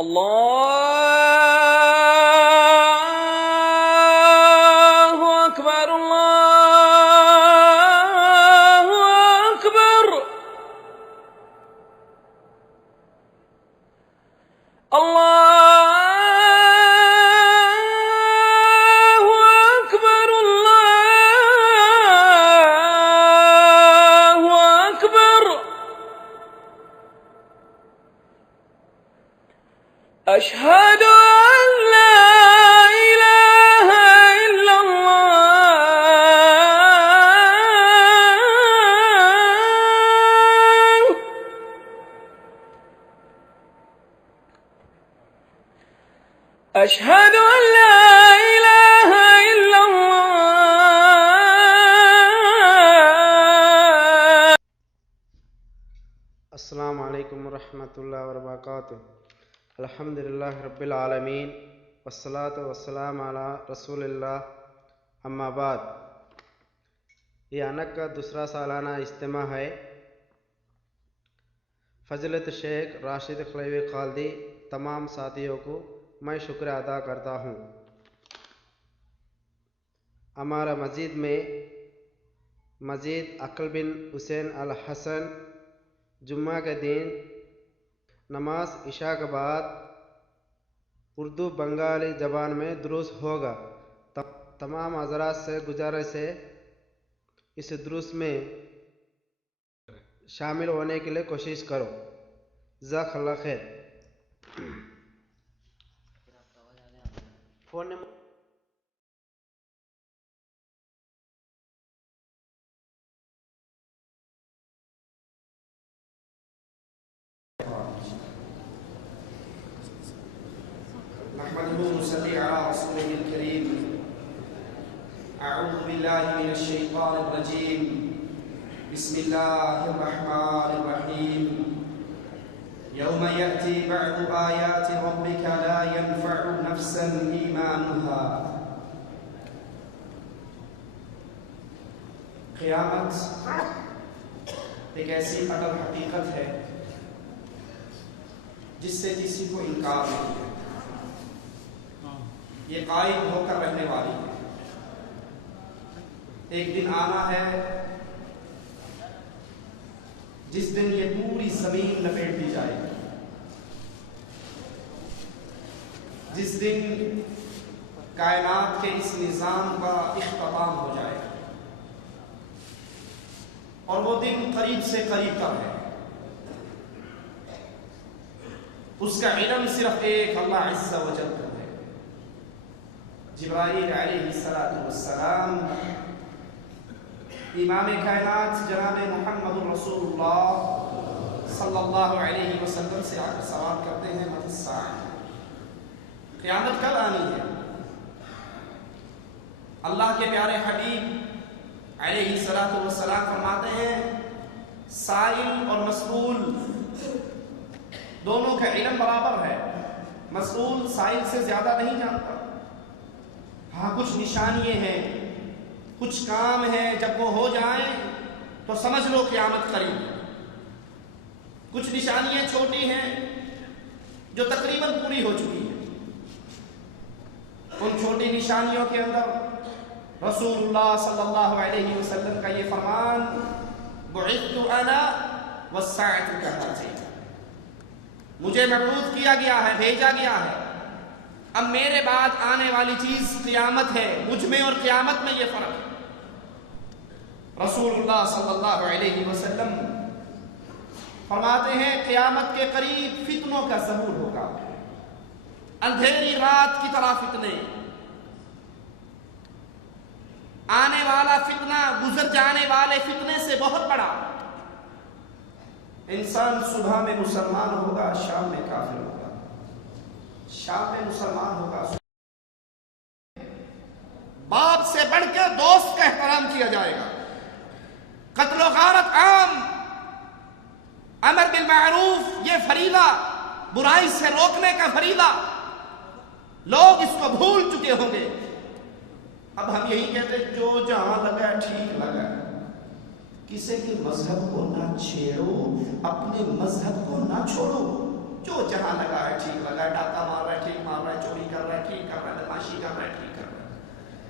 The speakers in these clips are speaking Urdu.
الله أكبر الله أكبر الله أكبر الله أكبر أشهد أن لا إله إلا الله أشهد أن لا إله إلا الله. السلام علیکم ورحمۃ اللہ وبرکاتہ. الحمدللہ رب العالمین والصلاة والسلام علی رسول اللہ. اما بعد، یہ انک کا دوسرا سالانہ اجتماع ہے. فضیلت شیخ راشد خلیوی خالدی تمام ساتھیوں کو میں شکر ادا کرتا ہوں. ہمارا مسجد میں عقل بن حسین الحسن جمعہ کے دن نماز عشاء کے بعد اردو بنگالی زبان میں دروس ہوگا. تمام حضرات سے گزارش ہے اس دروس میں شامل ہونے کے لیے کوشش کرو. جزاک اللہ خیر. فون نمبر نحمده ونصلي على رسوله الكريم. أعوذ بالله من الشيطان الرجيم. بسم الله الرحمن الرحيم. يوم يأتي بعض آيات ربك لا ينفع نفسا إيمانها. قیامت ایک ایسی اٹل حقیقت ہے جس سے کسی کو انکار نہیں ہے. یہ قائم ہو کر رہنے والی ہے. ایک دن آنا ہے جس دن یہ پوری زمین لپیٹ دی جائے گی. جس دن کائنات کے اس نظام کا اختتام ہو جائے گا. اور وہ دن قریب سے قریب تر ہے. اس کا علم صرف ایک اللہ عز و جل کو ہے. جبرائیل علیہ السلام امام کائنات جناب محمد رسول اللہ صلی اللہ علیہ وسلم سے آ کر سوال کرتے ہیں متی الساعہ، قیامت کب آنی ہے؟ اللہ کے پیارے حبیب علیہ السلام فرماتے ہیں سائل اور مسئول دونوں کا علم برابر ہے. مسئول سائل سے زیادہ نہیں جانتا. ہاں کچھ نشانیاں ہیں، کچھ کام ہیں، جب وہ ہو جائیں تو سمجھ لو قیامت قریب. کچھ نشانیاں چھوٹی ہیں جو تقریباً پوری ہو چکی ہیں. ان چھوٹی نشانیوں کے اندر رسول اللہ صلی اللہ علیہ وسلم کا یہ فرمان بعثت انا والساعة كهاتين، مجھے مبعوث کیا گیا ہے، بھیجا گیا ہے. اب میرے بعد آنے والی چیز قیامت ہے. مجھ میں اور قیامت میں یہ فرق ہے. رسول اللہ صلی اللہ علیہ وسلم فرماتے ہیں قیامت کے قریب فتنوں کا ظہور ہوگا. اندھیری رات کی طرح فتنے. آنے والا فتنہ گزر جانے والے فتنے سے بہت بڑا. انسان صبح میں مسلمان ہوگا، شام میں کافر ہوگا. شام میں مسلمان ہوگا. باپ سے بڑھ کے دوست کا احترام کیا جائے گا. قتل و غارت عام، امر بالمعروف یہ فریضہ، برائی سے روکنے کا فریضہ، لوگ اس کو بھول چکے ہوں گے. اب ہم یہی کہتے جو جہاں لگا ٹھیک لگا. کسی کے مذہب کو نہ چھیڑو، اپنے مذہب کو نہ چھوڑو. جو جہاں لگا ہے ٹھیک لگا ہے.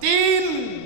3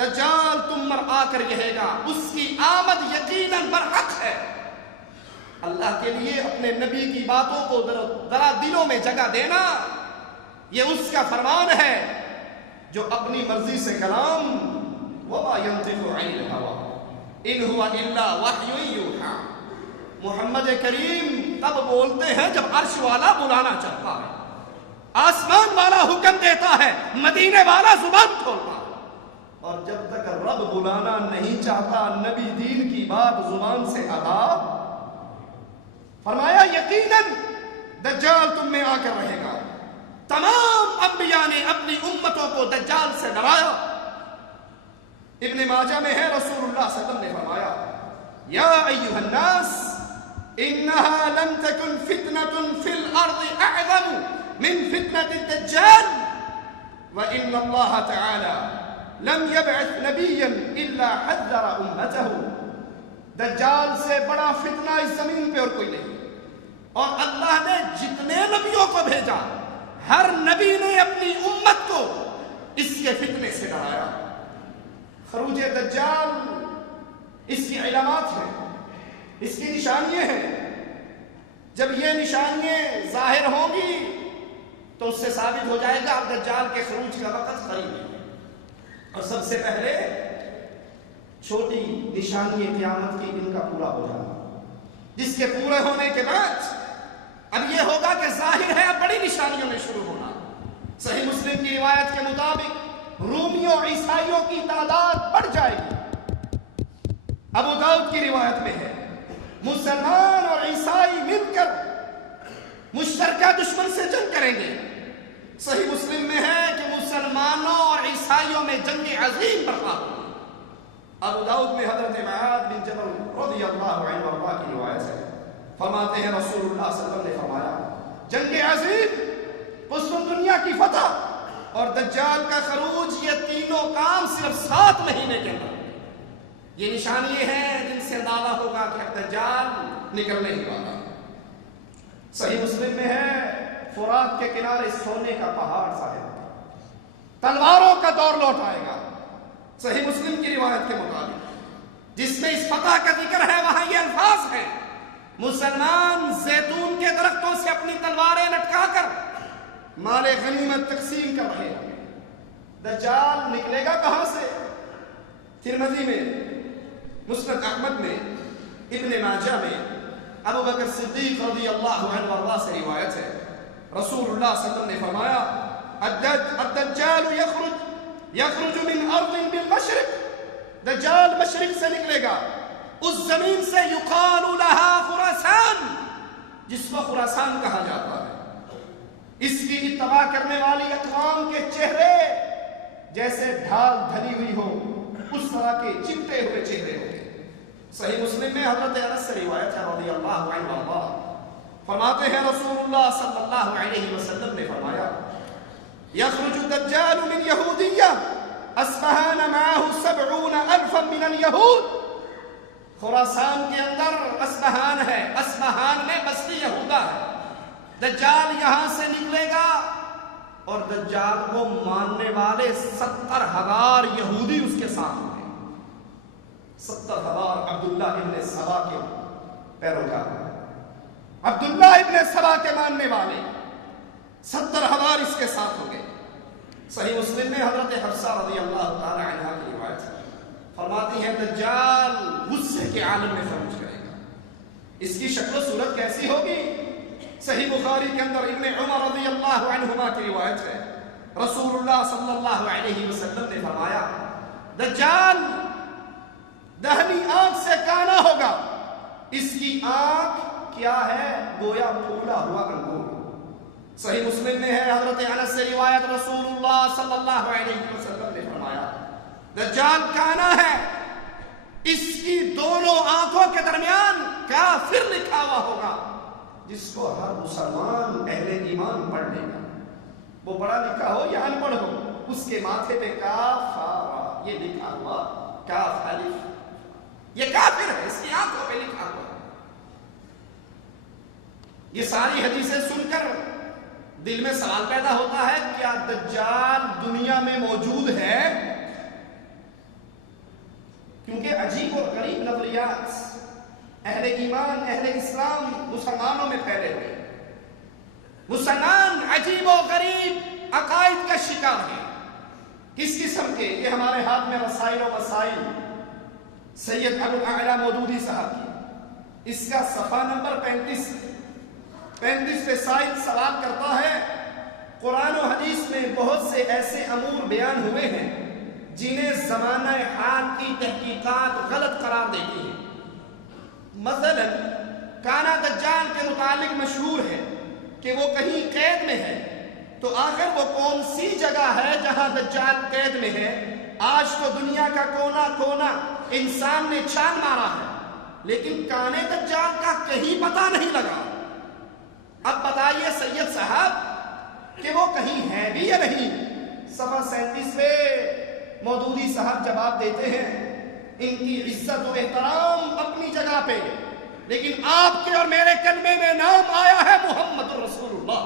دجال تم پر آ کر رہے گا، اس کی آمد یقیناً برحق ہے۔ اللہ کے لیے اپنے نبی کی باتوں کو ذرا دلوں میں جگہ دینا، یہ اس کا فرمان ہے جو اپنی مرضی سے کلام وما ينطق عن الهوى ان هو الا وحی یوحی، محمد کریم تب بولتے ہیں جب عرش والا بلانا چاہتا ہے، آسمان والا حکم دیتا ہے، مدینے والا زبان کھولتا ہے، اور جب تک رب بلانا نہیں چاہتا نبی دین کی بات زبان سے ادا۔ فرمایا یقیناً دجال تم میں آ کر رہے گا۔ تمام انبیاء نے اپنی امتوں کو دجال سے ڈرایا۔ ابن ماجہ میں ہے رسول اللہ صلی اللہ علیہ وسلم نے فرمایا یا ایھا الناس انہا لم تکن فتنة فی الارض اعظم من فتنة الدجال وان اللہ تعالی لم یبعث نبیا الا حذر امتہ۔ دجال سے بڑا فتنہ اس زمین پہ اور کوئی نہیں، اور اللہ نے جتنے نبیوں کو بھیجا ہر نبی نے اپنی امت کو اس کے فتنے سے ڈرایا۔ خروج دجال اس کی علامات ہیں، اس کی نشانیاں ہیں۔ جب یہ نشانیاں ظاہر ہوں گی تو اس سے ثابت ہو جائے گا اب دجال کے خروج کا وقت قریب ہے۔ اور سب سے پہلے چھوٹی نشانی قیامت کی ان کا پورا ہو جانا، جس کے پورے ہونے کے بعد اب یہ ہوگا کہ ظاہر ہے اب بڑی نشانیوں میں شروع ہونا۔ صحیح مسلم کی روایت کے مطابق رومیوں عیسائیوں کی تعداد بڑھ جائے گی۔ ابو داؤد کی روایت میں ہے مسلمان اور عیسائی مل کر مشترکہ دشمن سے جنگ کریں گے۔ صحیح مسلم میں ہے کہ مسلمانوں اور عیسائیوں میں جنگ عظیم برپا ہوگی۔ ابو داؤد میں حضرت معاذ بن جبل رضی اللہ عنہ وارضاہ کی روایت ہے، فرماتے ہیں رسول اللہ صلی اللہ علیہ وسلم نے فرمایا جنگ عظیم، قسم دنیا کی فتح اور دجال کا خروج، یہ تینوں کام صرف 7 مہینے کے اندر۔ یہ نشانی ہیں جن سے اندازہ ہوگا کہ اب دجال نکلنے ہی والا۔ صحیح مسلم میں ہے فرات کے کنارے سونے کا پہاڑ ظاہر ہوگا، تلواروں کا دور لوٹ آئے گا۔ صحیح مسلم کی روایت کے مطابق جس میں اس فتح کا ذکر ہے وہاں یہ الفاظ ہیں مسلمان زیتون کے درختوں سے اپنی تلواریں لٹکا کر مال غنیمت تقسیم کر رہے ہیں۔ دجال نکلے گا کہاں سے؟ ترمذی میں، مسند احمد میں، ابن ماجہ میں ابو بکر صدیق رضی اللہ عنہ وارضاہ سے روایت ہے، رسول اللہ صلی اللہ علیہ وسلم نے فرمایا الدجال یخرج من ارض بالمشرق، دجال مشرق سے نکلے گا، اس زمین سے یقال لها خراسان، جس کو خراسان کہا جاتا ہے۔ اس کی اتباع کرنے والی اقوام کے چہرے جیسے ڈھال ڈھلی ہوئی ہو اس طرح کے چمٹے ہوئے چہرے ہوں گے۔ صحیح مسلم میں حضرت انس سے روایت ہے رضی اللہ عنہ وارضاہ، فرماتے ہیں رسول اللہ صلی اللہ علیہ وسلم نے فرمایا یخرج الدجال من یہودیہ اصفہان معه 70,000 من اليہود۔ خراسان کے اندر اصفہان ہے، اصفہان میں بستی یہودا ہے۔ دجال یہاں سے نکلے گا اور دجال کو ماننے والے 70,000 یہودی اس کے ساتھ ہوں گے۔ 70,000 عبداللہ ابن سبا کے پیروکار، عبداللہ ابن سبا کے ماننے والے 70,000 اس کے ساتھ ہوں گے۔ صحیح مسلم میں حضرت حفصہ رضی اللہ تعالی عنہ کی روایت ہے، فرماتی ہیں دجال غصے کے عالم میں خروج کرے گا۔ اس کی شکل و صورت کیسی ہوگی؟ صحیح بخاری کے اندر ابن عمر رضی اللہ عنہما کی روایت ہے، رسول اللہ صلی اللہ علیہ وسلم نے فرمایا دجال دہنی آنکھ سے کانا ہوگا، اس کی آنکھ کیا ہے؟ گویا پھولا ہوا انگور۔ صحیح مسلم میں ہے حضرت انس سے روایت، رسول اللہ صلی اللہ علیہ وسلم نے فرمایا دجال کانا ہے، اس کی دونوں آنکھوں کے درمیان کافر لکھا ہوا ہوگا، جس کو ہر مسلمان اہل ایمان پڑھ لے گا، وہ پڑھا لکھا ہو یا ان پڑھ ہو، اس کے ماتھے پہ کاف ہا یہ لکھا ہوا، کاف الف، یہ کافر ہے، اس کی آنکھوں پہ لکھا ہوا۔ یہ ساری حدیثیں سن کر دل میں سوال پیدا ہوتا ہے کیا دجال دنیا میں موجود ہے؟ نظریات اہل ایمان اہل اسلام مسلمانوں میں پھیلے ہوئے. مسلمان عجیب و غریب عقائد کا شکار ہیں. کس قسم کے؟ یہ ہمارے ہاتھ میں رسائل و مسائل سید ابو الاعلی مودودی صاحب کی، اس کا صفحہ نمبر 35 رسائل سوال کرتا ہے قرآن و حدیث میں بہت سے ایسے امور بیان ہوئے ہیں جنہیں زمانہ حال کی تحقیقات غلط قرار دیتی ہیں. مثلا کانا دجال کے متعلق مشہور ہے کہ وہ کہیں قید میں ہے. تو آخر وہ کون سی جگہ ہے جہاں دجال قید میں ہے؟ آج تو دنیا کا کونا کونا انسان نے چھان مارا ہے، لیکن کانے دجال کا کہیں پتہ نہیں لگا. اب بتائیے سید صاحب کہ وہ کہیں ہے بھی یا نہیں؟ صفحہ 37 پہ مودودی صاحب جواب دیتے ہیں ان کی عزت و احترام اپنی جگہ پہ، لیکن آپ کے اور میرے کلمے میں نام آیا ہے محمد رسول اللہ.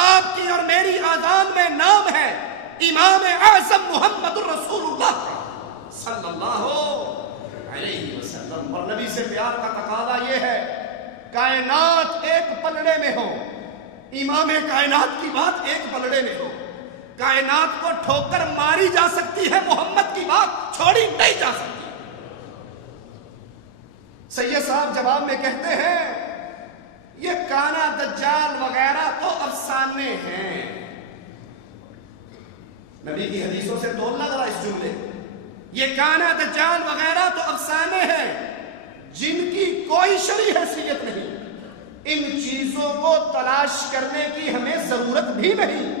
آپ کی اور میری آذان میں نام ہے امام اعظم محمد رسول اللہ صلی اللہ علیہ وسلم. اور نبی سے پیار کا تقاضا یہ ہے کائنات ایک پلڑے میں ہو، امام کائنات کی بات ایک پلڑے میں ہو. کائنات کو ٹھوکر ماری جا سکتی ہے، محمد کی بات چھوڑی نہیں جا سکتی. سید صاحب جواب میں کہتے ہیں یہ کانا دجال وغیرہ تو افسانے ہیں. نبی کی حدیثوں سے توڑنا ذرا اس جملے. یہ کانا دجال وغیرہ تو افسانے ہیں جن کی کوئی شرعی حیثیت نہیں. ان چیزوں کو تلاش کرنے کی ہمیں ضرورت بھی نہیں.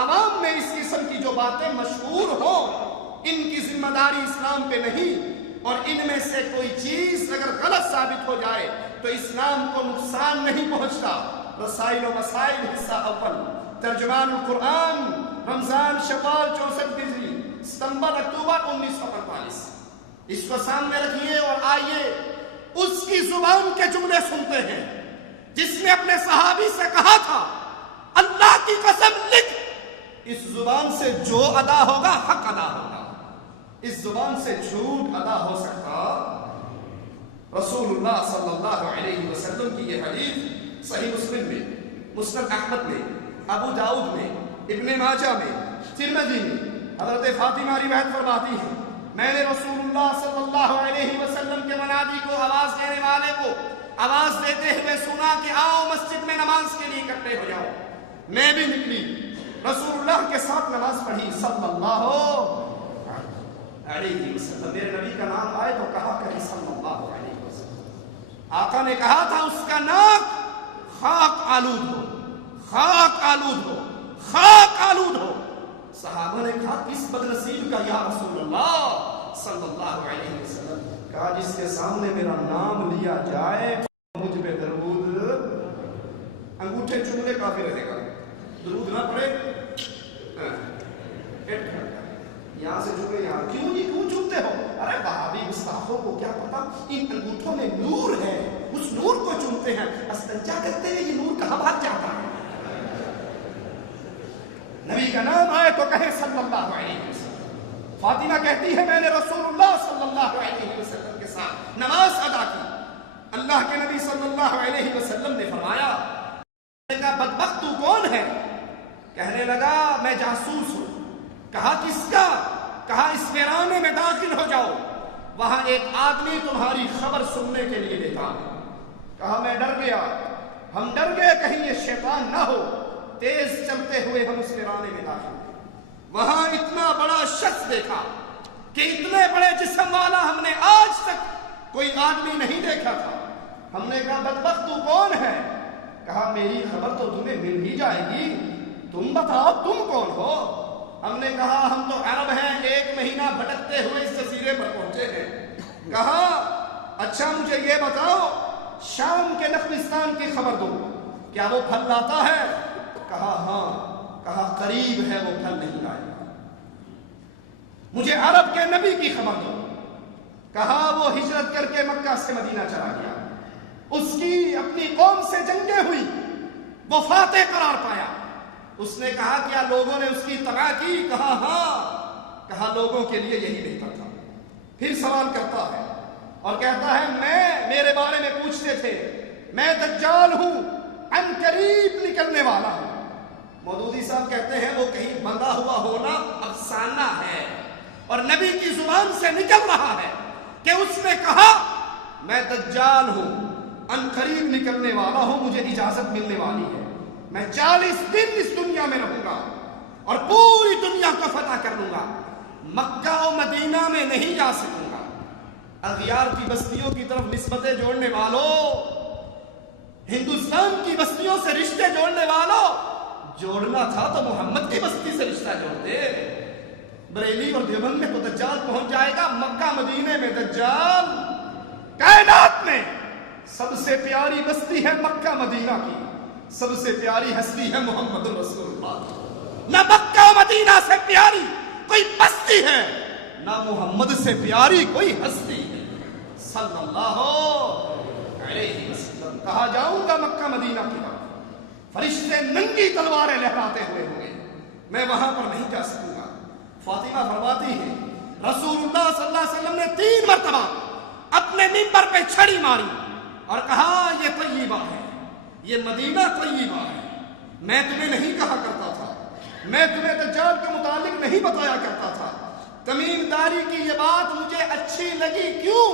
عوام میں اس قسم کی جو باتیں مشہور ہوں ان کی ذمہ داری اسلام پہ نہیں، اور ان میں سے کوئی چیز اگر غلط ثابت ہو جائے تو اسلام کو نقصان نہیں پہنچتا. رسائل و مسائل حصہ اول، ترجمان القرآن، رمضان شوال 64 ہجری، ستمبر اکتوبر 1945. اس کو سامنے رکھیے اور آئیے اس کی زبان کے جملے سنتے ہیں جس نے اپنے صحابی سے کہا تھا اللہ کی قسم لکھ، اس زبان سے جو ادا ہوگا حق ادا ہوگا، اس زبان سے جھوٹ ادا ہو سکتا. رسول اللہ صلی اللہ علیہ وسلم کی یہ حدیث صحیح مسلم میں، مسند احمد میں، ابو داؤد میں، ابن ماجہ میں، ترمذی میں حضرت فاطمہ روایت فرماتی ہے میں نے رسول اللہ صلی اللہ علیہ وسلم کے منادی کو، آواز دینے والے کو آواز دیتے ہوئے سنا کہ آؤ مسجد میں نماز کے لیے اکٹھے ہو جاؤ. میں بھی نکلی، رسول اللہ کے ساتھ نماز پڑھی صلی اللہ علیہ وسلم. میرے نبی کا نام آئے تو کہا کرے صلی اللہ علیہ وسلم. آقا نے کہا تھا اس کا ناک خاک آلود ہو، خاک آلود ہو، خاک آلود ہو. صحابہ نے کہا کس بدنصیب کا یا رسول اللہ صلی اللہ علیہ وسلم؟ کہا جس کے سامنے میرا نام لیا جائے مجھ پہ درود، انگوٹھے چومنے کافی رہے گا، درود نہ پڑے یہاں سے چومے یہاں. کیوں جی کیوں چومتے ہو؟ ارے وہابی گستاخوں کو کیا پتا ان انگوٹھوں میں نور ہے، اس نور کو چومتے ہیں. استنجا کرتے ہیں یہ نور کہاں بھاگ جاتا ہے؟ نبی کا نام آئے تو کہے صلی اللہ علیہ وسلم. فاطمہ کہتی ہے میں نے رسول اللہ صلی اللہ علیہ وسلم کے ساتھ نماز ادا کی. اللہ کے نبی صلی اللہ علیہ وسلم نے فرمایا بدبخت تو کون ہے؟ کہنے لگا میں جاسوس ہوں. کہا کس کا؟ کہا اس ویرانے میں داخل ہو جاؤ، وہاں ایک آدمی تمہاری خبر سننے کے لیے دیتا ہے. کہا میں ڈر گیا، ہم ڈر گئے کہیں یہ شیطان نہ ہو. تیز چلتے ہوئے ہم اس ویرانے میں داخل ہوئے. وہاں اتنا بڑا شخص دیکھا کہ اتنے بڑے جسم والا ہم نے آج تک کوئی آدمی نہیں دیکھا تھا. ہم نے کہا بدبخت تو کون ہے؟ کہا میری خبر تو تمہیں مل ہی جائے گی، تم بتاؤ تم کون ہو؟ ہم نے کہا ہم تو عرب ہیں، 1 مہینہ بھٹکتے ہوئے اس جزیرے پر پہنچے ہیں. کہا اچھا مجھے یہ بتاؤ شام کے نخلستان کی خبر دو، کیا وہ پھل لاتا ہے؟ کہا ہاں. کہا قریب ہے وہ پھل نہیں لائے گا. مجھے عرب کے نبی کی خبر دو. کہا وہ ہجرت کر کے مکہ سے مدینہ چلا گیا، اس کی اپنی قوم سے جنگیں ہوئی، وہ فاتح قرار پایا. اس نے کہا کیا لوگوں نے اس کی تباہ کی؟ کہا ہاں. کہا لوگوں کے لیے یہی بہتر تھا. پھر سوال کرتا ہے اور کہتا ہے میرے بارے میں پوچھتے تھے، میں دجال ہوں، ان قریب نکلنے والا ہوں۔ مودودی صاحب کہتے ہیں وہ کہیں بندھا ہوا ہونا افسانہ ہے، اور نبی کی زبان سے نکل رہا ہے کہ اس نے کہا میں دجال ہوں، ان قریب نکلنے والا ہوں، مجھے اجازت ملنے والی ہے، میں 40 دن اس دنیا میں رہوں گا اور پوری دنیا کو فتح کر لوں گا، مکہ و مدینہ میں نہیں جا سکوں گا۔ اغیار کی بستیوں کی طرف نسبتیں جوڑنے والوں، ہندوستان کی بستیوں سے رشتے جوڑنے والوں، جوڑنا تھا تو محمد کی بستی سے رشتہ جوڑتے۔ بریلی اور دیوبند میں تو دجال پہنچ جائے گا، مکہ مدینے میں دجال۔ کائنات میں سب سے پیاری بستی ہے مکہ مدینہ کی، سب سے پیاری ہستی ہے محمد رسول اللہ۔ نہ مکہ و مدینہ سے پیاری کوئی بستی ہے، نہ محمد سے پیاری کوئی ہستی ہے صلی اللہ علیہ وسلم۔ کہا جاؤں گا مکہ مدینہ کی طرف، فرشتے ننگی تلواریں لہراتے ہوئے ہوں گے، میں وہاں پر نہیں جا سکوں گا۔ فاطمہ فرماتی ہے رسول اللہ صلی اللہ علیہ وسلم نے 3 مرتبہ اپنے منبر پہ چھڑی ماری اور کہا یہ طیبہ ہے، یہ مدینہ طیبہ ہے۔ میں تمہیں نہیں کہا کرتا تھا، میں تمہیں دجال کے متعلق نہیں بتایا کرتا تھا، تمیم داری کی یہ بات مجھے اچھی لگی، کیوں؟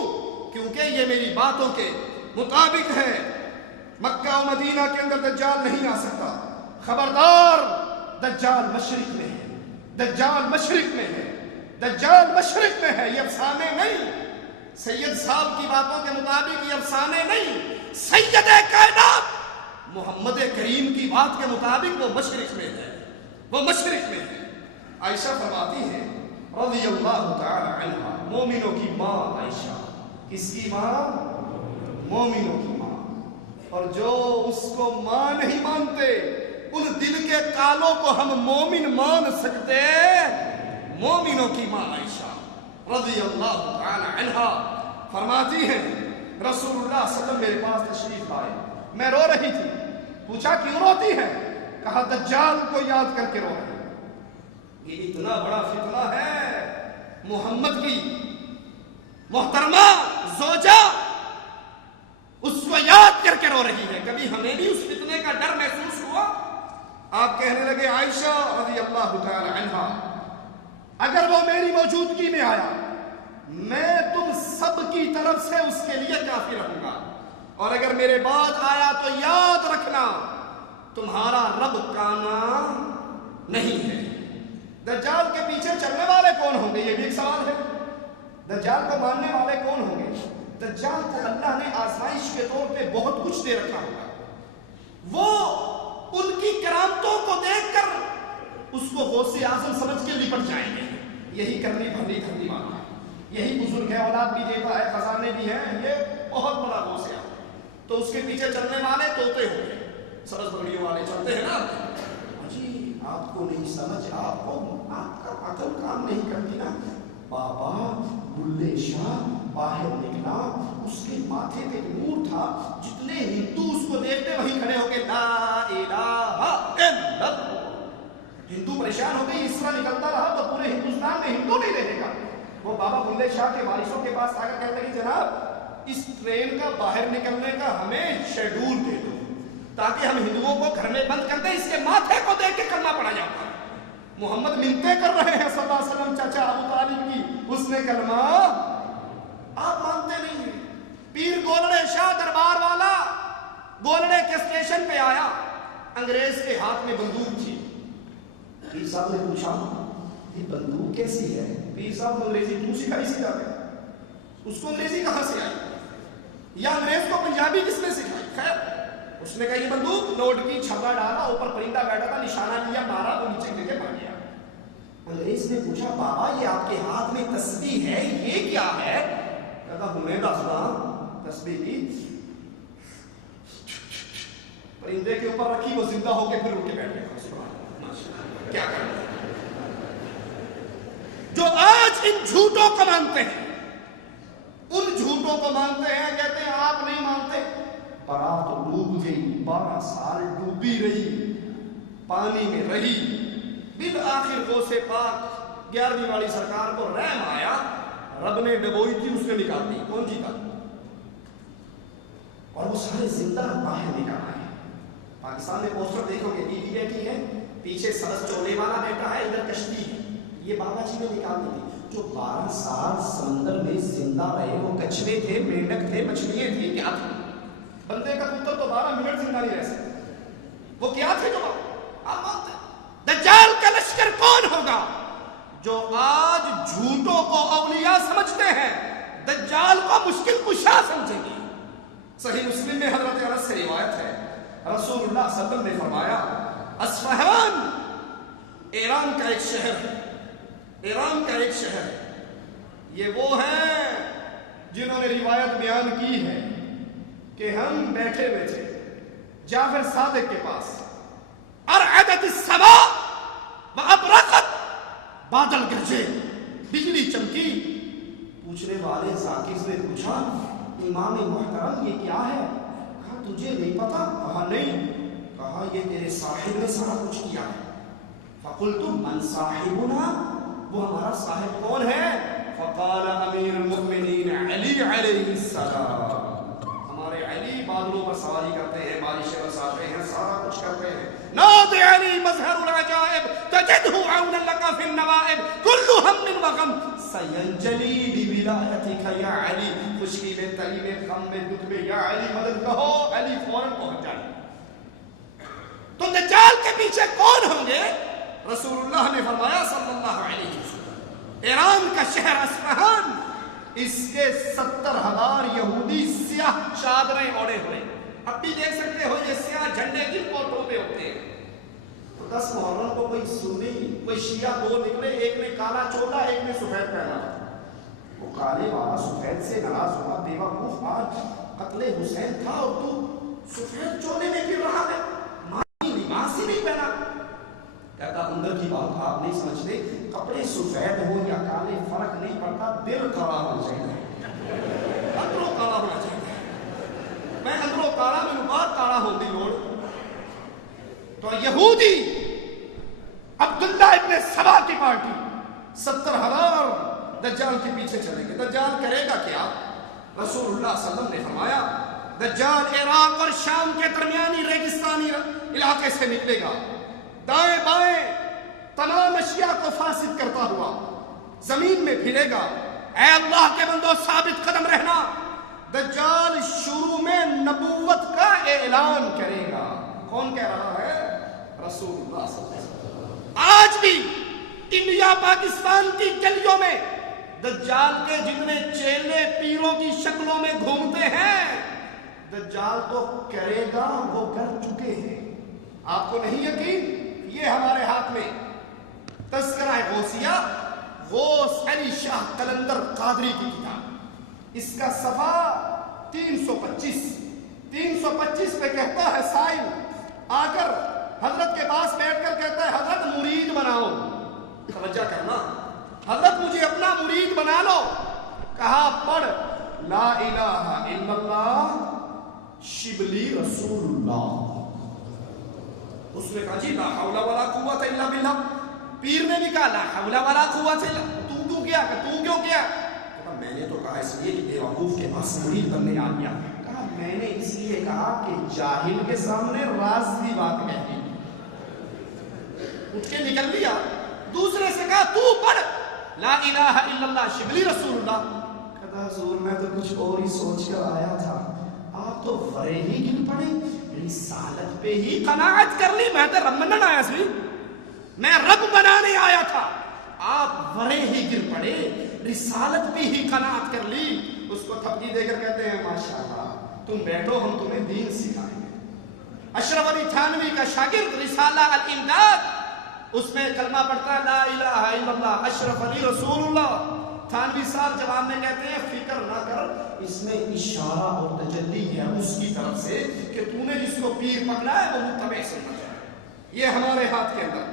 کیونکہ یہ میری باتوں کے مطابق ہے۔ مکہ و مدینہ کے اندر دجال نہیں آ سکتا، خبردار، دجال مشرق میں ہے، دجال مشرق میں ہے، دجال مشرق میں ہے، یہ افسانے نہیں، سید صاحب کی باتوں کے مطابق یہ افسانے نہیں، سید کائنات محمد کریم کی بات کے مطابق وہ مشرق میں ہے، وہ مشرق میں ہے۔ عائشہ فرماتی ہے رضی اللہ تعالی عنہ، مومنوں کی ماں عائشہ، کس کی ماں؟ مومنوں کی ماں۔ اور جو اس کو ماں نہیں مانتے، ان دل کے کالوں کو ہم مومن مان سکتے؟ مومنوں کی ماں عائشہ رضی اللہ تعالی عنہ فرماتی ہیں رسول اللہ صلی اللہ علیہ وسلم میرے پاس تشریف لائے، میں رو رہی تھی، پوچھا کیوں روتی ہے؟ کہا دجال کو یاد کر کے رو رہی۔ یہ اتنا بڑا فتنہ ہے، محمد کی محترمہ زوجہ اس کو یاد کر کے رو رہی ہے۔ کبھی ہمیں بھی اس فتنے کا ڈر محسوس ہوا؟ آپ کہنے لگے عائشہ رضی اللہ تعالی عنہ، اگر وہ میری موجودگی میں آیا، میں تم سب کی طرف سے اس کے لیے کافی رہوں گا، اور اگر میرے بعد آیا تو یاد رکھنا تمہارا رب کانا نہیں ہے۔ دجال کے پیچھے چلنے والے کون ہوں گے؟ یہ بھی ایک سوال ہے۔ دجال کو ماننے والے کون ہوں گے؟ دجال کو اللہ نے آزمائش کے طور پہ بہت کچھ دے رکھا ہوگا، وہ ان کی کرامتوں کو دیکھ کر اس کو غوث اعظم سمجھ کے لپٹ جائیں گے، یہی کرنی بھرنی دھرنی والا ہے، یہی بزرگ ہے، اولاد بھی دیتا ہے، خزانے بھی ہیں، یہ بہت بڑا غوث اعظم۔ تو اس کے پیچھے چلنے والے طوطے ہوں گے، سرس بگڑیوں والے چلتے ہیں نا، جی آپ کو نہیں سمجھ، آپ کا عقل کام نہیں کرتی نا۔ بابا بلے شاہ باہر نکلا، اس کے ماتھے پہ نور تھا، جتنے ہندو اس کو دیکھتے وہیں کھڑے ہو کے لا الہ الا اللہ۔ ہندو پریشان ہو گئی، اس طرح نکلتا رہا تو پورے ہندوستان میں ہندو نہیں رہے گا۔ وہ بابا بلے شاہ کے وارثوں کے پاس آ کر کہتے ہیں جناب اس ٹرین کا باہر نکلنے کا ہمیں شیڈول دے دو تاکہ ہم ہندوؤں کو گھر میں بند کر دیں، اس کے ماتھے کو دیکھ کے کرنا پڑا جاتا ہے۔ محمد منتیں کر رہے ہیں صلی اللہ علیہ وسلم چچا ابو طالب کی، اس نے کلمہ، آپ مانتے نہیں ہیں۔ پیر گولڑے شاہ دربار والا گولڑے کے اسٹیشن پہ آیا، انگریز کے ہاتھ میں بندوق تھی۔ پیر صاحب نے پوچھا یہ بندوق کیسی ہے؟ پیر صاحب کو انگریزی کیوں سکھائی سکھا گیا؟ اس کو انگریزی کہاں سے آئی؟ یا انگریز کو پنجابی کس نے سکھائی؟ خیر اس نے کہا یہ بندوق، نوٹ کی چھپا ڈالا، اوپر پرندہ بیٹھا تھا، نشانہ لیا، مارا تو نیچے گر کے مر گیا۔ انگریز نے پوچھا بابا یہ آپ کے ہاتھ میں تسبیح ہے، یہ کیا ہے؟ کہتا ہمیں دسنا تسبیح کی، پرندے کے اوپر رکھی، وہ زندہ ہو کے پھر اٹھ کے بیٹھ گیا۔ کیا کرنا جو آج ان جھوٹوں کو مانتے ہیں، ان جھوٹوں کو مانتے ہیں، کہتے ہیں آپ نہیں مانتے۔ برات ڈوب گئی، 12 سال ڈوبی رہی، پانی میں رہی، بالآخر غوث پاک 11ویں والی سرکار کو رحم آیا، رب نے ڈبوئی تھی اس نے نکال دی، کون جیتا؟ اور وہ سارے زندہ باہر نکال آئے۔ پاکستان میں پوسٹر دیکھو گے، بیوی بیٹھی ہے، پیچھے سبز چولے والا بیٹا ہے، ادھر کشتی ہے، یہ بابا جی نے نکال دی تھی۔ جو 12 سال سمندر میں زندہ رہے، وہ کچھوے تھے، مینڈک تھے، مچھلیاں تھیں، کیا تھے؟ بندے کا پتر تو 12 منٹ زندہ نہیں رہ سکتا، وہ کیا تھے؟ جو آپ مانتے ہیں دجال کا لشکر کون ہوگا؟ جو آج جھوٹوں کو اولیاء سمجھتے ہیں، دجال کو مشکل کشا سمجھیں گے۔ صحیح مسلم میں حضرت انس سے روایت ہے، رسول اللہ صلی اللہ علیہ وسلم نے فرمایا، اصفہان ایران کا ایک شہر ہے، ایران کا ایک شہر ہے، یہ وہ ہیں جنہوں نے روایت بیان کی ہے کہ ہم بیٹھے ہوئے تھے جعفر صادق کے پاس، ارعدت السماء وابرقت، بادل گرجے، بجلی چمکی۔ پوچھنے والے ذاکر نے پوچھا، امام محترم یہ کیا ہے؟ کہا تجھے نہیں پتا؟ کہا نہیں۔ کہا یہ تیرے صاحب نے سارا کچھ کیا ہے۔ فقلت من صاحبنا، وہ ہمارا صاحب کون ہے؟ فقال امیر المؤمنین علی علیہ السلام، ہمارے علی بادلوں پر سواری کرتے ہیں، بارشیں برساتے ہیں، سارا کچھ کرتے ہیں۔ ناد علی مظہر العجائب تجدہ عونا لک فی النوائب، کل ہم وغم سینجلی بولایتک یا علی، خوشی میں، تری میں، غم میں، دکھ میں، یا علی مدد کہو، علی فوراً پہنچ جائے۔ تو دجال کے پیچھے کون ہوں گے؟ رسول اللہ نے فرمایا صلی اللہ علیہ وسلم، ایران کا شہر اصفہان، اس کے 70,000 یہودی سیاہ چادریں اوڑے ہوئے، اب بھی دیکھ سکتے ہو یہ سیاہ جھنڈے جن کوٹوں پہ ہوتے ہیں۔ 10 محرم کو کوئی سنی، کوئی شیعہ دو نکلے، ایک نے کالا چولا، ایک نے سفید پہنا، وہ کالے والا سفید سے ناراض ہوا، بیوقوف، آج قتل حسین تھا اور تو سفید چولے میں پھر رہا ہے، مانی لباس ہی نہیں پہنا۔ کہتا اندر کی بات آپ نہیں سمجھتے، کپڑے سفید ہو یا کالے فرق نہیں پڑتا، دل کالا ہونا چاہیے، اندروں کالا ہونا چاہیے۔ میں اندروں کالا میں بات کالا ہوتی لوڑ۔ تو یہودی عبداللہ ابن سبا کی پارٹی 70,000 دجال کے پیچھے چلیں گے۔ دجال کرے گا کیا؟ رسول اللہ صلی اللہ علیہ وسلم نے فرمایا، دجال عراق اور شام کے درمیانی ریگستانی علاقے سے نکلے گا، دائیں بائیں تمام اشیاء کو فاسد کرتا ہوا زمین میں پھرے گا۔ اے اللہ کے بندو ثابت قدم رہنا، دجال شروع میں نبوت کا اعلان کرے گا۔ کون کہہ رہا ہے؟ رسول اللہ صلی اللہ علیہ وسلم۔ آج بھی انڈیا پاکستان کی گلیوں میں دجال کے جتنے چیلے پیروں کی شکلوں میں گھومتے ہیں، دجال تو کرے گا، وہ کر چکے ہیں۔ آپ کو نہیں یقین؟ یہ ہمارے ہاتھ میں تذکرہ غوثیہ، غوث علی شاہ قلندر قادری کی کتاب، اس کا صفحہ 325 پہ کہتا ہے، سائل آ کر حضرت کے پاس بیٹھ کر کہتا ہے، حضرت مرید بناؤ۔ توجہ کرنا، حضرت مجھے اپنا مرید بنا لو۔ کہا پڑھ لا الہ الا اللہ شبلی رسول اللہ۔ اس نے کہا جی لا حول ولا قوت الا باللہ۔ پیر نے بھی کہا لا حول ولا قوت الا، تو کیا کہ تو کیوں کیا؟ کہا میں نے تو کہا اس لیے کہ بیوقوف کے پاس مرید بننے آ گیا۔ کہا میں نے اس لیے کہا کہ جاہل کے سامنے راز کی بات کہہ دی۔ اٹھ کے نکل لیا۔ دوسرے سے کہا تو پڑھ لا الہ الا اللہ شبلی رسول اللہ۔ کہتا حضور میں تو کچھ اور ہی سوچ کر آیا تھا، آپ تو ورے ہی گر پڑے، رسالت پہ ہی قناعت کر لی۔ میں تو رب بنانے آیا سی، میں رب بنانے آیا تھا، آپ ورے ہی گر پڑے، رسالت پہ ہی قناعت کر لی۔ اس کو تھپکی دے کر کہتے ہیں ماشاءاللہ تم بیٹھو، ہم تمہیں دین سکھائیں گے۔ اشرف علی تھانوی کا شاگرد رسالہ الامداد، اس میں کلمہ پڑھتا ہے لا الہ الا اللہ اشرف علی رسول اللہ۔ تھانوی صاحب جواب میں کہتے ہیں فکر نہ کر، اس میں اشارہ اور تجلی ہے اس کی طرف سے کہ تو نے جس کو پیر پکڑا ہے وہ متبع سننا چاہے۔ یہ ہمارے ہاتھ کے اندر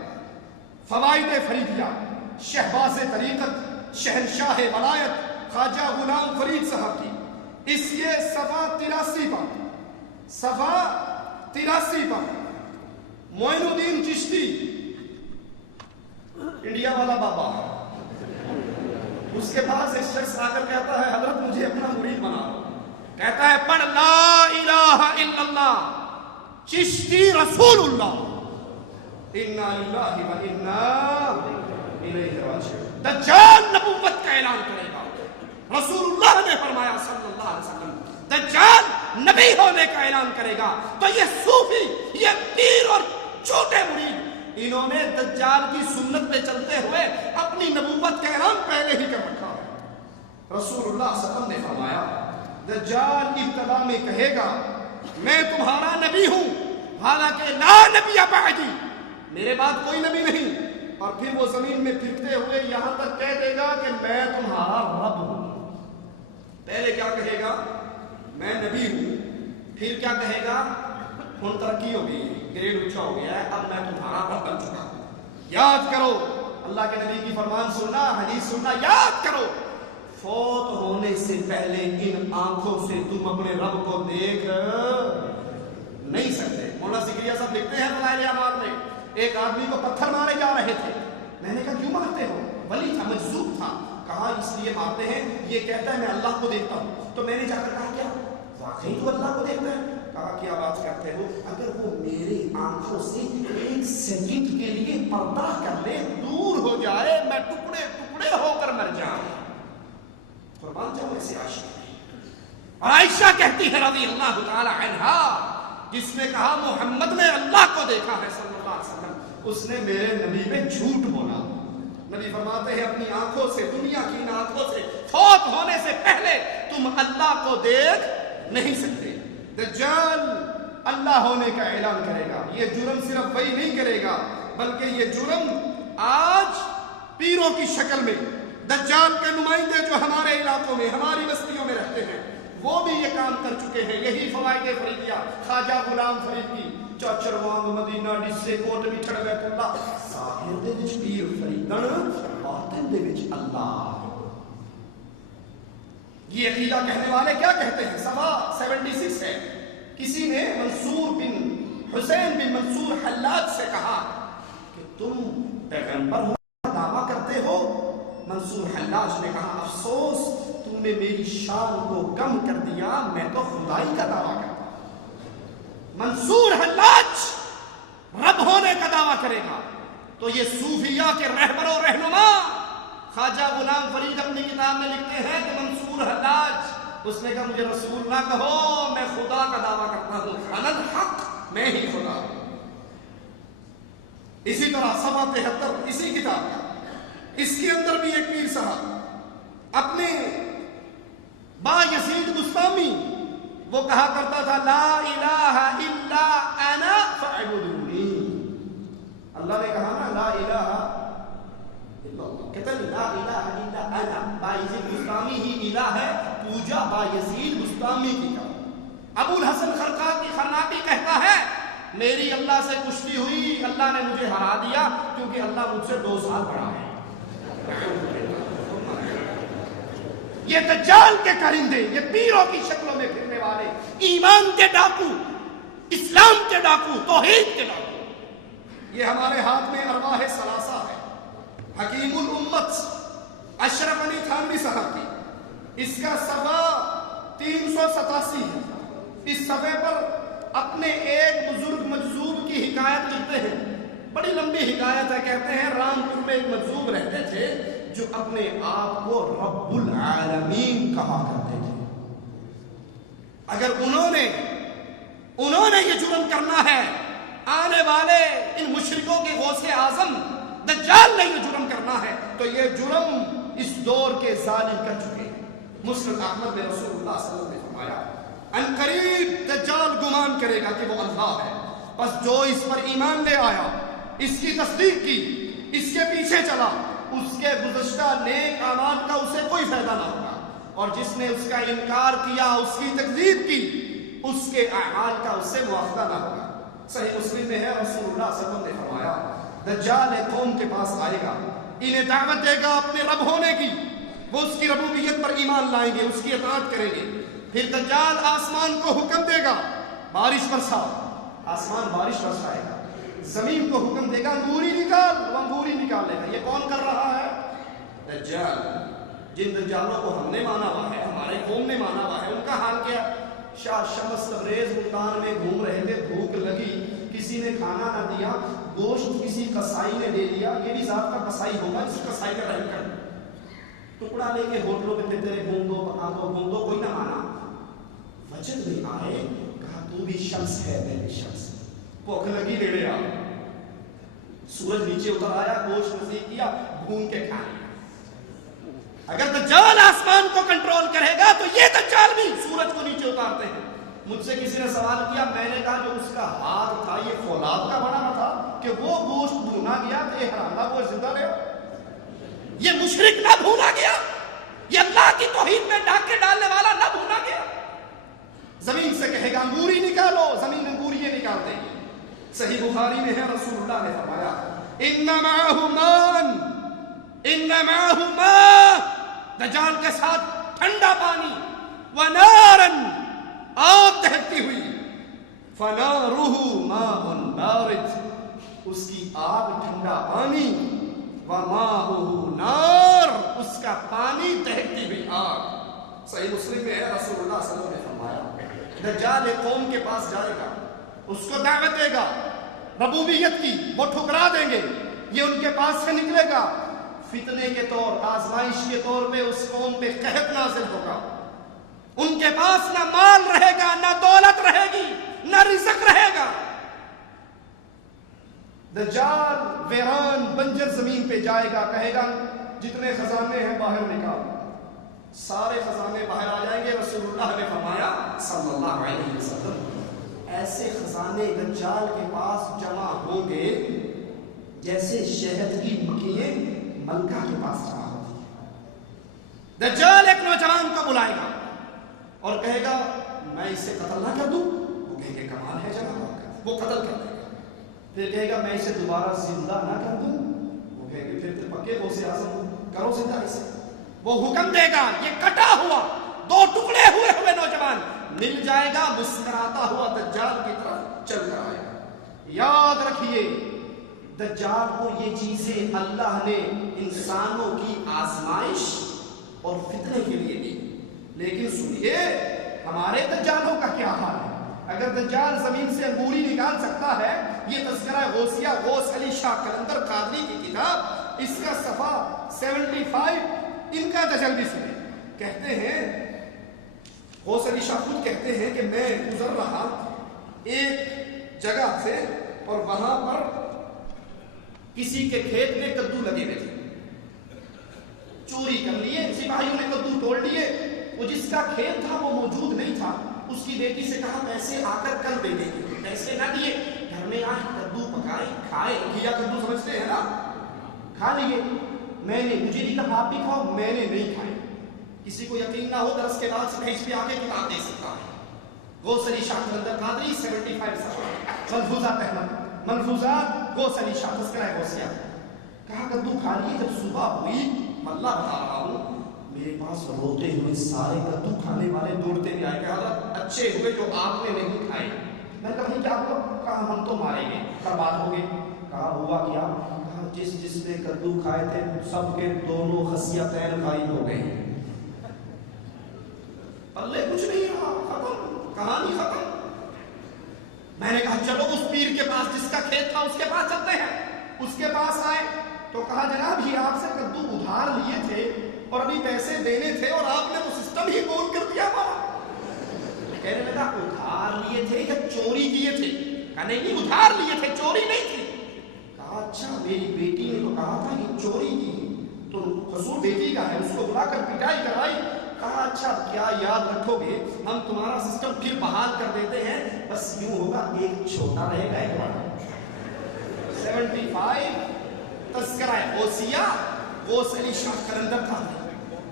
فوائد فریدیہ، شہباز طریقت، شہنشاہ ولایت خواجہ غلام فرید صاحب کی، اس یہ صفحہ 83 پر معین الدین چشتی، انڈیا والا بابا، اس کے پاس ایک شخص آ کر کہتا ہے حضرت مجھے اپنا مرید بنا دو. کہتا ہے پڑھ لا الہ الا اللہ چشتی رسول اللہ انا للہ و انا الیہ راجعون. دجال نبوت کا اعلان کرے گا. رسول اللہ نے فرمایا صلی اللہ علیہ وسلم دجال نبی ہونے کا اعلان کرے گا. تو یہ صوفی، یہ پیر اور چھوٹے مرید، انہوں نے دجال کی سنت پہ چلتے ہوئے اپنی نبوت کا اعلان پہلے ہی کر رکھا ہے. رسول اللہ صلی اللہ علیہ وسلم نے فرمایا دجال ابتدا میں کہے گا میں تمہارا نبی ہوں حالانکہ لا نبی بعدی، میرے بعد کوئی نبی نہیں. اور پھر وہ زمین میں پھرتے ہوئے یہاں تک کہہ دے گا کہ میں تمہارا رب ہوں. پہلے کیا کہے گا؟ میں نبی ہوں. پھر کیا کہے گا؟ ہن ترقی ہو گئی، گریڈ اونچا ہو گیا ہے، اب میں تمہارا رب بن چکا ہوں. یاد کرو اللہ کے نبی کی فرمان سننا، حدیث سننا، یاد کرو فوت ہونے سے پہلے ان آنکھوں سے تم اپنے رب کو دیکھ نہیں سکتے. مولانا زکریا صاحب لکھتے ہیں فضائل اعمال میں ایک آدمی کو پتھر مارے جا رہے تھے. میں نے کہا کیوں مارتے ہو؟ ولی تھا، مجذوب تھا. کہا اس لیے مارتے ہیں یہ کہتا ہے میں اللہ کو دیکھتا ہوں. تو میں نے جا کر کہا کیا واقعی تو اللہ کو دیکھتا ہے؟ کہا کیا بات کرتے ہو؟ اگر وہ میری آنکھوں سے ایک سیکنڈ کے لیے پردہ کر لے، دور ہو جائے، میں ٹکڑے ٹکڑے ہو کر مر جاؤں. قربان جاؤ ایسے عاشق. اور عائشہ کہتی ہے رضی اللہ تعالی عنہا، جس نے کہا محمد نے اللہ کو دیکھا ہے صلی اللہ علیہ وسلم، اس نے میرے نبی میں جھوٹ بولا. نبی فرماتے ہیں اپنی آنکھوں سے، دنیا کی ان آنکھوں سے فوت ہونے سے پہلے تم اللہ کو دیکھ نہیں سکتے. دجال اللہ ہونے کا اعلان کرے گا. یہ جرم صرف وہی نہیں کرے گا بلکہ یہ جرم آج پیروں کی شکل میں دجال کے نمائندے جو ہمارے علاقوں میں، ہماری بستیوں میں رہتے ہیں، وہ بھی یہ کام کر چکے ہیں. یہی فوائد فریدیہ خواجہ غلام فرید کی چاچر وانگ مدینہ ڈسے کوٹ مٹھڑ بیت اللہ ظاہر دے وچ پیر فریدن، باطن دے وچ اللہ. یہ عقیدہ کہنے والے کیا کہتے ہیں؟ صفحہ 76 ہے. کسی نے منصور بن حسین بن منصور حلاج سے کہا کہ تم پیغمبر ہونے کا دعویٰ کرتے ہو. منصور حلاج نے کہا افسوس تم نے میری شان کو کم کر دیا، میں تو خدائی کا دعویٰ کرتا ہوں. منصور حلاج رب ہونے کا دعویٰ کرے گا تو یہ صوفیہ کے رہبر و رہنما خواجہ غلام فرید اپنی کتاب میں لکھتے ہیں کہ منصور حلاج اس نے کہا مجھے رسول نہ کہو، میں خدا کا دعویٰ کرتا ہوں، انا الحق، میں ہی خدا ہوں. اسی طرح صفحہ 73 اسی کتاب کا، اس کے اندر بھی ایک پیر صاحب اپنے با یزید بستامی وہ کہا کرتا تھا لا الہ الا انا فاعبدونی. اللہ نے کہا نا لا الہ الا اللہ، کہتا ہے لا الہ الا انا. با یزید بستامی ہی الہ ہے، پوجا با یزید بستامی کی کرو. ابو الحسن خرقاتی کہتا ہے میری اللہ سے کشتی ہوئی، اللہ نے مجھے ہرا دیا کیونکہ اللہ مجھ سے 2 سال بڑا ہے. یہ دجال کے کرندے، یہ پیروں کی شکلوں میں پھرنے والے، ایمان کے ڈاکو، اسلام کے ڈاکو، توحید کے ڈاکو. یہ ہمارے ہاتھ میں ارواح ثلاثہ ہے. حکیم الامت اشرف علی تھانوی صاحب کی، اس کا صفحہ 387 ہے. اس صفحے پر اپنے ایک بزرگ مجذوب کی حکایت لکھتے ہیں. بڑی لمبی حکایت ہے. کہتے ہیں رامپور میں ایک مجذوب رہتے تھے جو اپنے آپ کو رب العالمین کہا کرتے تھے. اگر انہوں نے یہ جرم کرنا ہے، آنے والے ان مشرکوں کے غوث اعظم دجال نے یہ جرم کرنا ہے، تو یہ جرم اس دور کے ظالم کر چکے ہیں. مسند احمد میں رسول اللہ صلی اللہ علیہ وسلم نے فرمایا ان قریب دجال گمان کرے گا کہ وہ اللہ ہے، بس جو اس پر ایمان لے آیا، اس کی تصدیق کی، اس کے پیچھے چلا، اس کے گزشتہ نیک اعمال کا اسے کوئی فائدہ نہ ہوگا، اور جس نے اس کا انکار کیا، اس کی تکذیب کی، اس کے اعمال کا اس سے مواخذہ نہ ہوگا. صحیح مسلم میں ہے رسول اللہ صلی اللہ علیہ وسلم نے فرمایا دجال قوم کے پاس آئے گا، انہیں دعوت دے گا اپنے رب ہونے کی، وہ اس کی ربوبیت پر ایمان لائیں گے، اس کی اطاعت کریں گے. پھر دجال آسمان کو حکم دے گا بارش برسا، آسمان بارش برسائے گا. زمین کو حکم دے گا انگوری نکال، وہ انگوری نکال لے گا. یہ کون کر رہا ہے؟ دجال. جن دجالوں کو ہم نے مانا ہوا ہے، ہمارے قوم نے مانا ہوا ہے، ان کا حال کیا؟ شاہ شمس تبریز ملتان میں گھوم رہے تھے، بھوک لگی، کسی نے کھانا نہ دیا، گوشت کسی قصائی نے دے دیا، یہ بھی ذات کا قصائی ہوگا جس قصائی کا رحم کر، ٹکڑا لے کے ہوٹلوں پہ تیرے گھوم دو، پکا دو، گھوم دو، کوئی نہ مانا۔ وجد میں آئے، کہا تو بھی شمس ہے، میں بھی شمس، بھوک لگی لے لے آ، سورج نیچے اتر آیا، گوشت نصیب کیا، بھون کے کھانے۔ اگر دجال آسمان کو کنٹرول کرے گا تو یہ دجال بھی سورج کو نیچے اتارتے ہیں۔ مجھ سے کسی نے سوال کیا، میں نے کہا جو اس کا ہاتھ تھا یہ فولاد کا بنا تھا کہ وہ گوشت بھونا گیا تو یہ حرامدہ گوشت زندہ رہا؟ یہ مشرک نہ بھونا گیا؟ یہ اللہ کی توحید میں ڈاکے ڈالنے والا نہ بھونا گیا؟ زمین سے کہے گا انگوری نکالو، زمین انگوریے نکالتے ہیں۔ صحیح بخاری میں ہے، رسول اللہ نے فرمایا انما ہما دجال کے ساتھ ٹھنڈا پانی، ونارن آگ دہتی ہوئی، فنارہ ماء بارد، اس کی آگ ٹھنڈا پانی، وماؤہ نار، اس کا پانی دہتی ہوئی آگ۔ صحیح مسلم میں ہے، رسول اللہ صلی اللہ علیہ وسلم نے فرمایا دجال قوم کے پاس جائے گا، اس کو دعوت دے گا ربوبیت کی، وہ ٹھکرا دیں گے، یہ ان کے پاس سے نکلے گا، فتنے کے طور، آزمائش کے طور پہ اس قوم پہ قحط نازل ہوگا، ان کے پاس نہ مال رہے گا، نہ دولت رہے گی، نہ رزق رہے گا۔ دجال ویران بنجر زمین پہ جائے گا، کہے گا جتنے خزانے ہیں باہر نکال، سارے خزانے باہر آ جائیں گے۔ رسول اللہ نے فرمایا صلی اللہ علیہ وسلم ایسے خزانے دجال کے پاس جمع ہوں گے جیسے شہد کی مکھیاں ملکہ کے پاس جمع ہوتی ہیں۔ دجال ایک نوجوان کو بلائے گا اور کہے گا میں اسے قتل نہ کر دوں، وہ کہے گا کمال ہے جناب، وہ قتل کر دے گا۔ پھر کہے گا میں اسے دوبارہ زندہ نہ کر دوں، وہ کہے گا پھر پکے غوث اعظم کرو زندہ اسے۔ وہ حکم دے گا، یہ کٹا ہوا دو ٹکڑے ہوئے نوجوان مل جائے گا، مسکراتا ہوا دجال کی طرف چل کر آئے گا۔ یاد رکھیے دجال کو یہ چیزیں اللہ نے انسانوں کی آزمائش اور فتنے کے لیے دی، لیکن سنیے ہمارے دجالوں کا کیا حال ہے۔ اگر دجال زمین سے انگوری نکال سکتا ہے، یہ تذکرہ غوثیہ غوث علی شاہ قلندر قادری کی کتاب، اس کا صفحہ 75 ان کا تجربی سنے، کہتے ہیں غوث علی شاہ خود کہتے ہیں کہ میں گزر رہا ایک جگہ سے اور وہاں پر کسی کے کھیت میں کدو لگے ہوئے تھے، چوری کر لیے، سپاہیوں نے کدو توڑ لیے، وہ جس کا کھیت تھا وہ موجود نہیں تھا، اس کی بیٹی سے کہا پیسے آ کر کل دے دیں گے، پیسے نہ دیے، گھر میں آئے کدو پکائے کھائے، گھیا کدو سمجھتے ہیں نا، کھا لیے، میں نے مجھے نہیں کہا آپ بھی کھاؤ، میں نے نہیں کھائے۔ کسی کو یقین نہ ہو درس کے بعد سے کہیں پہ آ کے کتاب دے سکتا ہے، غوث علی شاہ قلندر قادری 75 صفحہ، ملفوظات احمد، ملفوظات غوث علی شاہ تذکرہ غوثیہ۔ کہا کدو کھا لیے، جب صبح ہوئی اللہ بتا رہا ہوں میرے پاس روتے ہوئے سارے کدو کھانے والے دوڑتے بھی آئے کہ حضرت اچھے ہوئے جو آپ نے نہیں کھائے۔ میں نے کہا بھائی کیا ہوا؟ کہا ہم تو ماریں گے، برباد ہو گئے۔ کہا ہوا کیا؟ کہا جس نے کدو کھائے تھے سب کے دونوں خصیتین غائب ہو گئے، پلے کچھ نہیں رہا، ختم، کہانی ختم۔ میں نے کہا چلو اس پیر کے پاس جس کا کھیت تھا اس کے پاس چلتے ہیں۔ اس کے پاس آئے تو کہا جناب یہ آپ سے کدو ادھار لیے تھے اور ابھی پیسے دینے تھے اور آپ نے وہ سسٹم ہی گول کر دیا ہمارا۔ کہنے لگا ادھار لیے تھے یا چوری کیے تھے؟ کہا نہیں ادھار لیے تھے، چوری نہیں تھی۔ کہا اچھا میری بیٹی نے تو کہا تھا یہ چوری کی، تو قصور بیٹی کا ہے، اس کو بلا کر پٹائی کرائی۔ کہا اچھا کیا یاد رکھو گے ہم تمہارا سسٹم پھر بحال کر دیتے ہیں، بس یوں ہوگا ایک چھوٹا رہے گا ایک بڑا۔ 75 تذکرہ غوثیہ غوث علی شاہ قلندر قادری۔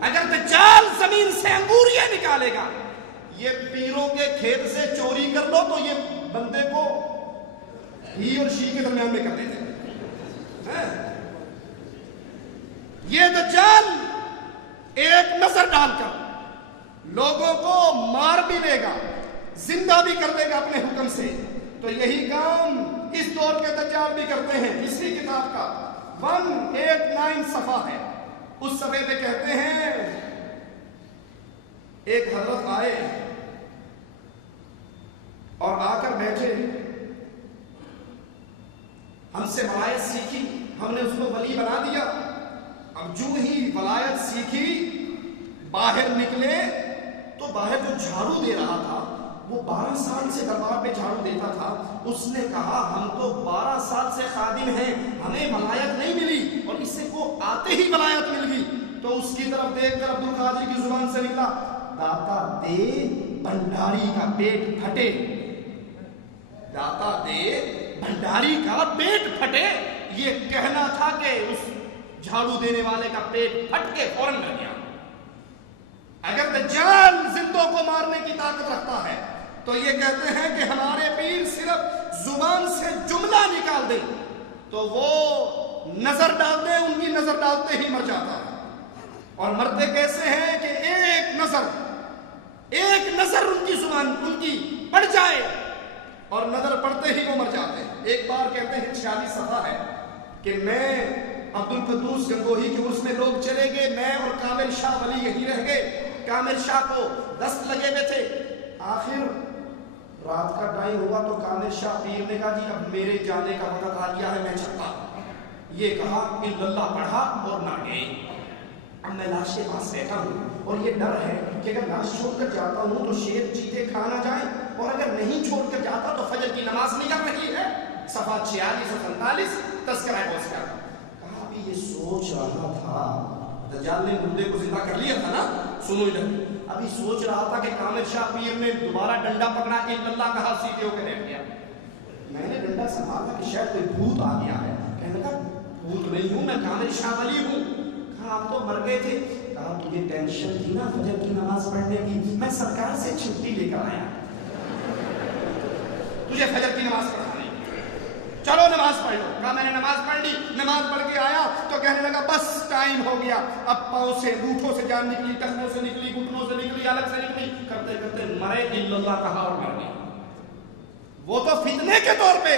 اگر دجال زمین سے انگوریاں نکالے گا، یہ پیروں کے کھیت سے چوری کر لو تو یہ بندے کو ہی اور شی کے درمیان میں کر دیتے ہیں۔ یہ دجال ایک نظر ڈال کر لوگوں کو مار بھی دے گا، زندہ بھی کر دے گا اپنے حکم سے۔ تو یہی کام اس دور کے دجال بھی کرتے ہیں۔ اسی کتاب کا 189 صفحہ ہے، اس صفحے پہ کہتے ہیں ایک حضرت آئے اور آ کر بیٹھے، ہم سے ولایت سیکھی، ہم نے اس کو ولی بنا دیا۔ اب جو ہی ولایت سیکھی باہر نکلے تو باہر جو جھاڑو دے رہا تھا وہ 12 سال سے دربار پہ جھاڑو دیتا تھا۔ اس نے کہا ہم تو 12 سال سے خادم ہیں، ہمیں ولایت نہیں ملی، اور اس کو آتے ہی ولایت مل گئی۔ تو اس کی طرف دیکھ کر عبد القادر کی زبان سے نکلا، داتا دے بھنڈاری کا پیٹ پھٹے، داتا دے بھنڈاری کا پیٹ پھٹے۔ یہ کہنا تھا کہ اس جھاڑو دینے والے کا پیٹ پھٹ کے فوراً مر گیا۔ اگر دجال زندوں کو مارنے کی طاقت رکھتا ہے تو یہ کہتے ہیں کہ ہمارے پیر صرف زبان سے جملہ نکال دیں تو وہ نظر ڈالتے، ان کی نظر ڈالتے ہی مر جاتا ہے۔ اور مرتے کیسے ہیں کہ ایک نظر ان کی زبان ان کی پڑ جائے اور نظر پڑتے ہی وہ مر جاتے ہیں۔ ایک بار کہتے ہیں 46 صفحہ ہے کہ میں عبد القدوس گنگوہی کے عرس میں لوگ چلے گئے، میں اور کامل شاہ ولی یہی رہ گئے۔ کامل شاہ کو دست لگے ہوئے تھے، آخر رات کا ٹائم ہوا تو کامل شاہ پیر نے کہا جی اب میرے جانے کا وقت آ گیا ہے، میں چلتا ہوں۔ یہ کہا الا اللہ پڑھا اور نہ گئے۔ اب میں لاش کے پاس بیٹھا ہوں اور یہ ڈر ہے کہ اگر لاش چھوڑ کر جاتا ہوں تو شیر چیتے کھا نہ جائیں، اور اگر نہیں چھوڑ کر جاتا تو فجر کی نماز نکل رہی ہے۔ صفحہ 46 اور 47 تذکرہ غوث کا۔ کہا ابھی یہ سوچ رہا تھا، دجال نے مردے کو زندہ کر لیا تھا نا، سنو ادھر، ابھی سوچ رہا تھا کہ کامل شاہ پیر نے دوبارہ ڈنڈا پکڑا، الا اللہ کہا، سیدھے ہو کے بیٹھ گیا۔ میں نے ڈنڈا سنبھالا کہ شاید کوئی بھوت آ گیا ہے، کہنے لگا بھوت نہیں ہوں، میں کامل شاہ ولی ہوں۔ کہا آپ تو مر گئے تھے۔ کہا تجھے ٹینشن تھی نا فجر کی نماز پڑھنے کی، میں سرکار سے چھٹی لے کر آیا تجھے فجر کی نماز پڑھانے، چلو نماز پڑھ لو۔ کہا میں نے نماز پڑھ لی، نماز پڑھ کے آیا تو کہنے لگا بس ٹائم ہو گیا، اب پاؤں سے انگوٹھوں سے جان نکلی، ٹخنوں سے نکلی، گھٹنوں سے نکلی، الگ سے نکلی، کرتے کرتے مرے، الا اللہ کہا اور مر گیا۔ وہ تو فتنے کے طور پہ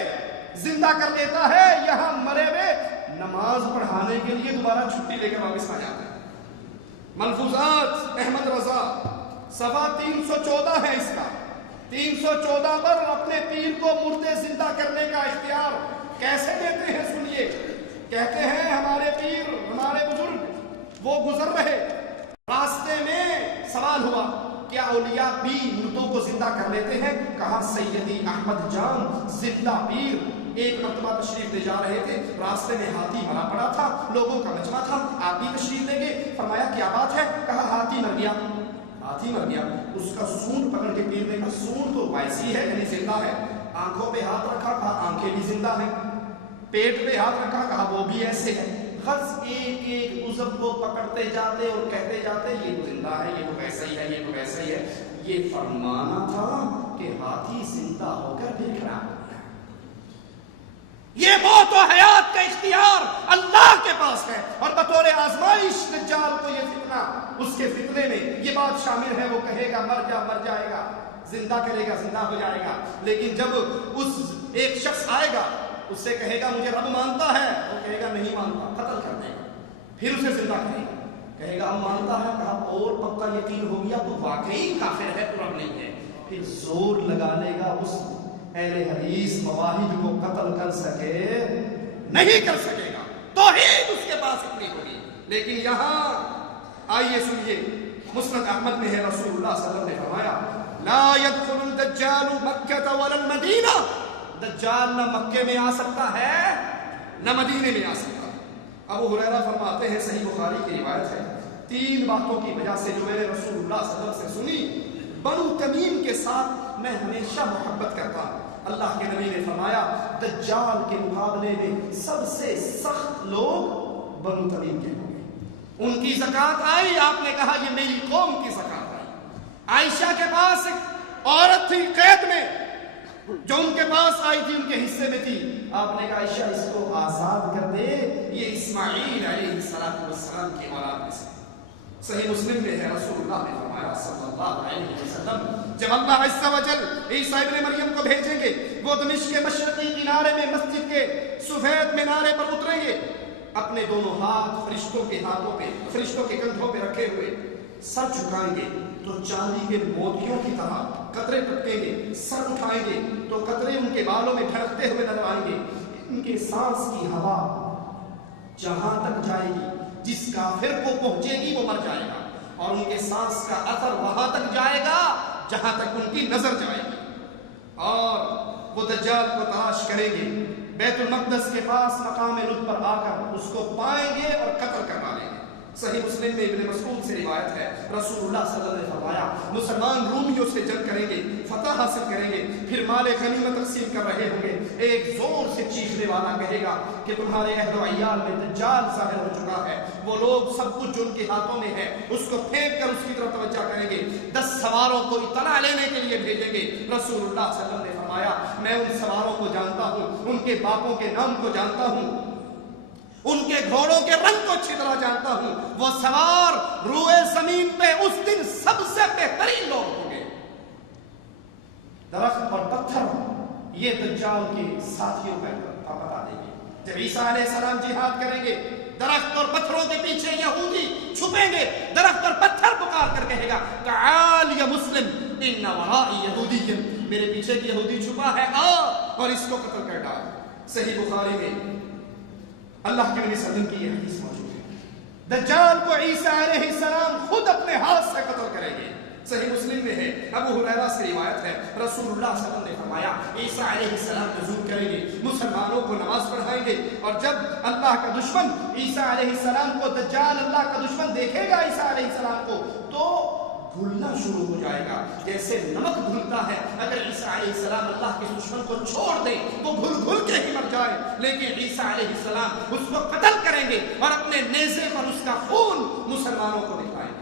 زندہ کر دیتا ہے، یہاں مرے ہوئے نماز پڑھانے کے لیے دوبارہ چھٹی لے کر واپس آ جاتا ہے۔ ملفوظات احمد رضا صفحہ 314 ہے اس کا، 314 پر اپنے پیر کو مردے زندہ کرنے کا اختیار کیسے دیتے ہیں سنیے۔ کہتے ہیں ہمارے پیر، ہمارے بزرگ وہ گزر رہے، راستے میں سوال ہوا کیا اولیاء بھی مردوں کو زندہ کر لیتے ہیں؟ کہا سیدی احمد جان زندہ پیر ایک مرتبہ تشریف لے جا رہے تھے، راستے میں ہاتھی مرا پڑا تھا، لوگوں کا مجمع تھا، آپ بھی تشریف لے گئے۔ فرمایا کیا بات ہے؟ کہا ہاتھی مر گیا، ہاتھی مر گیا۔ اس کا سونڈ پکڑ کے پیر نے کہا سونڈ تو ویسی ہے یعنی زندہ ہے۔ آنکھوں پہ ہاتھ رکھا، کہا آنکھیں بھی زندہ ہیں۔ پیٹ پہ ہاتھ رکھا، کہا وہ بھی ایسے ہے۔ غرض ایک ایک عضو کو پکڑتے جاتے اور کہتے جاتے یہ تو زندہ ہے، یہ تو ویسا ہی ہے، یہ تو ویسا ہی ہے۔ یہ فرمانا تھا کہ ہاتھی زندہ ہو کر پھر کھڑا ہو گیا۔ یہ موت و حیات کا اختیار اللہ کے پاس ہے، اور بطور آزمائش دجال کو یہ فتنہ، اس کے فتنے میں یہ بات شامل ہے، وہ کہے گا مر جا، مر جائے گا، زندہ کرے گا، زندہ ہو جائے گا۔ لیکن جب اس ایک شخص آئے گا، اس سے کہے گا مجھے رب مانتا ہے، وہ کہے گا نہیں مانتا، قتل کر دے گا، پھر اسے زندہ کرے گا، کہے گا ہم مانتا ہے، کہا اور پکا یقین ہو گیا تو واقعی کافر ہے، تو رب نہیں ہے، پھر زور لگا لے گا اس اہل حدیث مواحد کو قتل کر سکے نہیں کر سکے گا، توحید اس کے پاس اتنی ہوگی۔ لیکن یہاں آئیے سنیے، مسند احمد میں ہے رسول اللہ صلی اللہ علیہ وسلم نے فرمایا لا يدخل الدجال مکہ ولا المدینہ، دجال نہ مکے میں آ سکتا ہے نہ مدینے میں آ سکتا۔ ابو ہریرہ فرماتے ہیں، صحیح بخاری کی روایت ہے، 3 باتوں کی وجہ سے جو میں نے رسول اللہ صلی اللہ علیہ وسلم سے سنی، بنو تمیم کے ساتھ میں ہمیشہ محبت کرتا ہوں۔ اللہ کے نبی نے فرمایا دجال کے مقابلے میں سب سے سخت لوگ بنو تمیم کے ہوں گے، ان کی زکوٰۃ آئی، آپ نے کہا یہ میری قوم کی زکوٰۃ آئی۔ عائشہ کے پاس ایک عورت تھی قید میں، جو ان کے پاس آئی تھی، ان کے حصے میں تھی، آپ نے کہا عائشہ اس کو آزاد کر دے، یہ اسماعیل علیہ السلام کی اولاد میں سے۔ صحیح مسلم میں ہے، رسول اللہ نے فرمایا صلی اللہ علیہ وسلم جب اللہ عز و جل عیسیٰ ابن مریم کو بھیجیں گے، وہ دمشق کے مشرقی کنارے میں مسجد کے سفید مینارے پر اتریں گے، اپنے دونوں ہاتھ فرشتوں کے ہاتھوں پہ، فرشتوں کے کندھوں پہ رکھے ہوئے سر جھکائیں گے تو چاندی کے موتیوں کی طرح قطرے ٹپکیں گے، سر اٹھائیں گے تو قطرے ان کے بالوں میں ڈھڑکتے ہوئے نظر آئیں گے۔ ان کے سانس کی ہوا جہاں تک جائے گی، جس کافر کو پہنچے گی وہ مر جائے گا، اور ان کے سانس کا اثر وہاں تک جائے گا جہاں تک ان کی نظر جائے گی۔ اور وہ دجال کو تلاش کریں گے، بیت المقدس کے پاس مقام لط پر آ کر اس کو پائیں گے اور قتل کروا لیں گے۔ صحیح مسلم میں ابن مسعود سے روایت ہے، رسول اللہ صلی اللہ علیہ وسلم نے فرمایا مسلمان رومیوں سے جنگ کریں گے، فتح حاصل کریں گے، پھر مال غنیمت تقسیم کر رہے ہوں گے، ایک زور سے چیخنے والا کہے گا کہ تمہارے عہد و عیال میں دجال ظاہر ہو چکا ہے۔ وہ لوگ سب کچھ جو ان کے ہاتھوں میں ہے اس کو پھینک کر اس کی طرف توجہ کریں گے، 10 سواروں کو اطلاع لینے کے لیے بھیجیں گے۔ رسول اللہ صلی اللہ علیہ وسلم نے فرمایا میں ان سواروں کو جانتا ہوں، ان کے باپوں کے نام کو جانتا ہوں، ان کے گھوڑوں کے رنگ کو اچھی طرح جانتا ہوں۔ وہ سوار روئے زمین پہ اس دن سب سے بہترین لوگ ہوں گے۔ درخت اور پتھر یہ دجال کے ساتھیوں کا بتا دیں گے۔ جب عیسیٰ علیہ السلام جہاد کریں گے، درخت اور پتھروں کے پیچھے یہودی چھپیں گے، درخت اور پتھر پکار کر کہے گا تعال یا مسلم ان ورائی یہودی، میرے پیچھے ایک یہودی چھپا ہے، آ اور اس کو قتل کر ڈال۔ صحیح بخاری میں اللہ کے نبی صلی اللہ علیہ وسلم کی یہ حدیث موجود ہے، دجال کو عیسیٰ علیہ السلام خود اپنے ہاتھ سے قتل کریں گے۔ صحیح مسلم میں ہے، ابو ہریرہ سے روایت ہے، رسول اللہ صلی اللہ علیہ وسلم نے فرمایا عیسیٰ علیہ السلام نزول کریں گے، مسلمانوں کو نماز پڑھائیں گے، اور جب اللہ کا دشمن عیسیٰ علیہ السلام کو، دجال اللہ کا دشمن دیکھے گا عیسیٰ علیہ السلام کو تو گھلنا شروع ہو جائے گا، جیسے نمک گھلتا ہے۔ اگر عیسیٰ علیہ السلام اللہ کے دشمن کو چھوڑ دیں وہ گھل گھل کے ہی مر جائے، لیکن عیسیٰ علیہ السلام اس کو قتل کریں گے اور اپنے نیزے پر اس کا خون مسلمانوں کو دکھائیں گے۔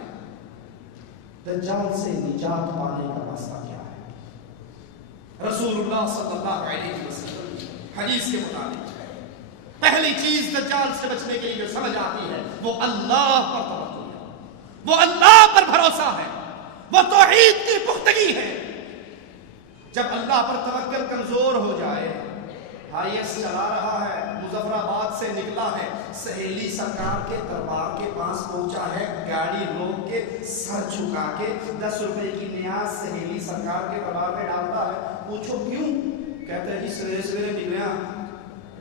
دجال سے نجات پانے کا راستہ کیا ہے؟ رسول اللہ صلی اللہ علیہ وسلم حدیث کے مطابق پہلی چیز دجال سے بچنے کے لیے جو سمجھ آتی ہے وہ اللہ پر توکل ہے، وہ اللہ پر بھروسہ ہے، وہ توحید کی پختگی ہے۔ جب اللہ پر توکل کمزور ہو جائے، ہائیس چلا رہا ہے، مظفر آباد سے نکلا ہے، سہیلی سرکار کے دربار کے پاس پہنچا ہے، گاڑی روک کے سر جھکا کے 10 روپے کی نیاز سہیلی سرکار کے دربار میں ڈالتا ہے۔ پوچھو کیوں؟ کہتے ہیں جی سویرے سویرے نکلیا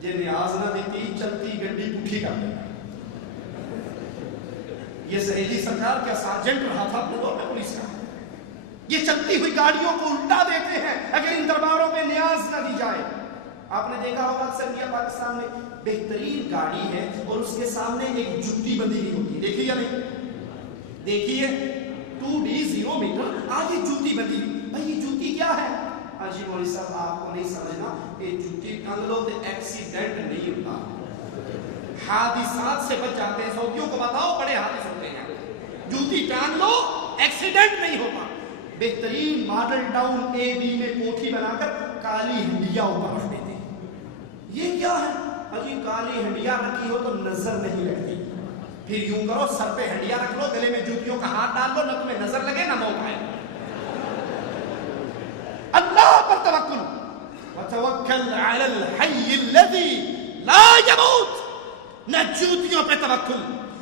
یہ نیاز نہ دیتی چلتی گڈی پٹھی کر دیتا۔ یہ سہیلی سرکار کیا سارجنٹ رہا تھا اپنے دور میں پولیس کا؟ یہ چلتی ہوئی گاڑیوں کو الٹا دیتے ہیں اگر ان درباروں میں نیاز نہ دی جائے۔ آپ نے دیکھا ہوگا اکثر انڈیا پاکستان میں بہترین گاڑی ہے اور اس کے سامنے ایک جُتی بندی ہوئی ہوتی ہے، دیکھیے یا نہیں؟ دیکھیے 2D0 میٹر آگے جُتی بندی۔ بھائی یہ جُتی کیا ہے؟ جی مولوی صاحب آپ کو نہیں سمجھنا، یہ جُتی ٹنگ لو تو ایکسیڈنٹ نہیں ہوتا، حادثات سے بچ جاتے ہیں۔ سعودیوں کو بتاؤ بڑے حادثے ہوتے ہیں، جوتی ٹانگ لو ایکسیڈنٹ نہیں ہوتا۔ بہترین ماڈل ٹاؤن اے بی میں کوٹھی بنا کر کالی ہنڈیا اوپر رکھ دیتے ہیں۔ یہ کیا ہے؟ اجی کالی ہنڈیا رکھی ہو تو نظر نہیں لگتی، پھر یوں کرو سر پہ ہنڈیا رکھ لو، گلے میں جوتیوں کا ہاتھ ڈال لو، نہ تمہیں نظر لگے نہ موت آئے۔ اللہ پر توکل، وتوکل علی الحی الذی لا یموت۔ نہ جوتیوں پہ توکل،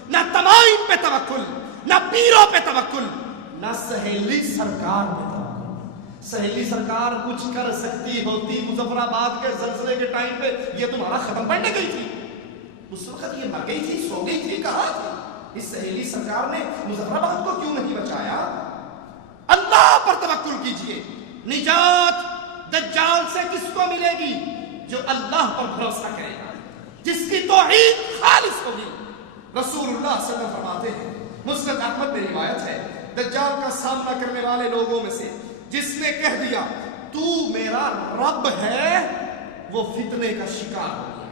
نہ تمائم پہ توکل، نہ پیروں پہ توکل، نہ سہیلی سرکار پہ توکل۔ سہیلی سرکار کچھ کر سکتی ہوتی مظفر آباد کے زلزلے کے ٹائم پہ یہ تمہارا ختم پڑنے گئی تھی، اس وقت یہ مر گئی تھی، سو گئی تھی، کہاں تھی؟ اس سہیلی سرکار نے مظفر آباد کو کیوں نہیں بچایا؟ اللہ پر توکل کیجئے۔ نجات دجال سے کس کو ملے گی؟ جو اللہ پر بھروسہ کرے گا، جس کی توحید خالص ہوگی۔ رسول اللہ صلی اللہ علیہ وسلم فرماتے ہیں، مسند احمد میں روایت ہے، دجال کا سامنا کرنے والے لوگوں میں سے جس نے کہہ دیا تو میرا رب ہے وہ فتنے کا شکار ہو گیا،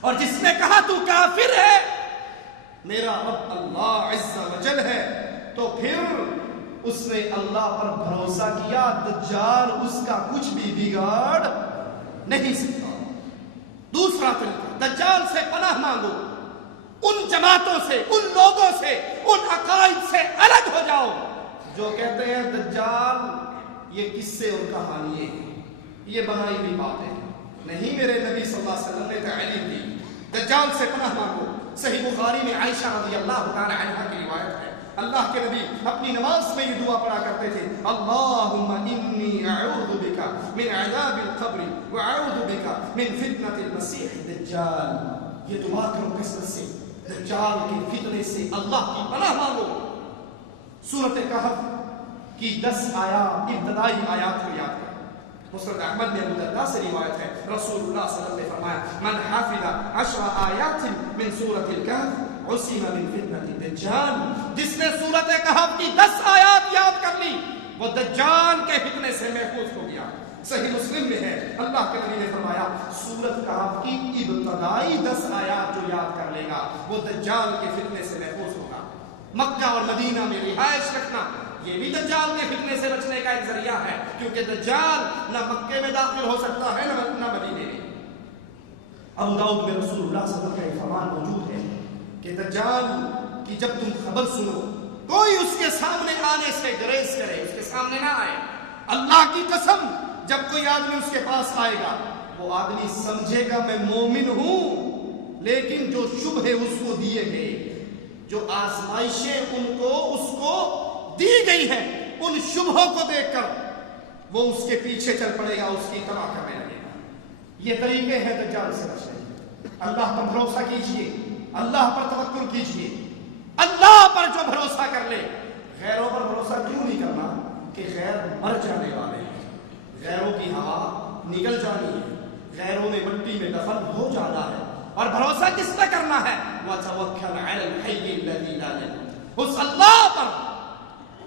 اور جس نے کہا تو کافر ہے میرا رب اللہ عز و جل ہے تو پھر اس نے اللہ پر بھروسہ کیا، دجال اس کا کچھ بھی بگاڑ نہیں سکتا۔ دوسرا طریقہ، دجال سے پناہ مانگو، ان جماعتوں سے، ان لوگوں سے، ان عقائد سے الگ ہو جاؤ جو کہتے ہیں دجال یہ قصے اور کہانیاں ہیں، یہ بنائی ہوئی باتیں نہیں۔ میرے نبی صلی اللہ علیہ وسلم نے تعلیم دی، دجال سے پناہ مانگو۔ صحیح بخاری میں عائشہ رضی اللہ تعالی عنہا کی روایت ہے، اللہ کے نبی اپنی نماز میں یہ دعا پڑھا کرتے تھے، اللہم انی اعوذ بک من عذاب القبر واعوذ بک من فتنة المسیح الدجال۔ یہ دعا کرو کثرت سے، دجال کے فتنے سے اللہ کی پناہ مانگو۔ سورۃ کہف کی 10 آیات، ابتدائی آیات کو یاد کرو۔ مسند احمد میں ابو درداء سے روایت ہے، رسول اللہ صلی اللہ علیہ وسلم نے فرمایا، من حافظ 10 آیات من سورۃ الکہف عصم من فتنة الدجال۔ جس نے سورۃ کہف کی 10 آیات یاد کر لی وہ دجال کے فتنے سے محفوظ ہو گیا۔ صحیح مسلم میں ہے، اللہ کے نبی نے فرمایا سورۃ کہف کی ابتدائی 10 آیات جو یاد کر لے گا وہ دجال کے فتنے سے محفوظ ہوگا۔ مکہ اور مدینہ میں رہائش رکھنا یہ بھی دجال کے فتنے سے بچنے کا ایک ذریعہ ہے، کیونکہ دجال نہ مکے میں داخل ہو سکتا ہے نہ مدینے میں۔ ابو داؤد میں رسول اللہ صلی اللہ علیہ وسلم کا ایک فرمان موجود ہے کہ دجال کی جب تم خبر سنو کوئی اس کے سامنے آنے سے گریز کرے، اس کے سامنے نہ آئے۔ اللہ کی قسم جب کوئی آدمی اس کے پاس آئے گا وہ آدمی سمجھے گا میں مومن ہوں، لیکن جو شبہ اس کو دیے گئے، جو آزمائشیں اس کو دی گئی ہیں، ان شبہوں کو دیکھ کر وہ اس کے پیچھے چل پڑے گا، اس کی اتباع کرنے لگے گا۔ یہ طریقے ہیں دجال سے بچنے کے۔ اللہ پر بھروسہ کیجئے، اللہ پر توکل کیجئے۔ اللہ پر جو بھروسہ کر لے، غیروں پر بھروسہ کیوں نہیں کرنا کہ غیر مر جانے والے ہیں، غیروں کی ہوا نکل جانی ہے، غیروں نے مٹی میں دفن ہو جانا ہے، اور بھروسہ کس پہ کرنا ہے؟ وَتَوَكَّلْ عَلَى الْحَيِّ الَّذِي لَا يَمُوتُ، اس اللہ پر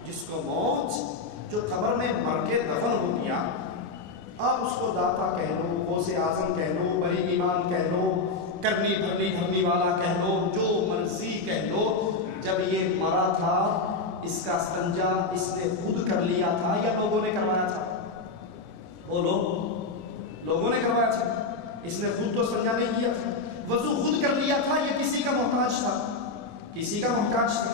جس کو موت، جو قبر میں مر کے دفن ہو گیا، آپ اس کو داتا کہہ لو، غوث اعظم کہہ لو، بری ایمان کہہ لو، کرنی بھرنی والا کہہ لو، جو مرضی کہہ لو، جب یہ مرا تھا اس کا استنجا اس نے خود کر لیا تھا یا لوگوں نے کروایا تھا؟ بولو، لوگوں نے کروایا تھا، اس نے خود تو استنجا نہیں کیا تھا۔ وضو خود کر لیا تھا یا کسی کا محتاج تھا؟ کسی کا محتاج تھا۔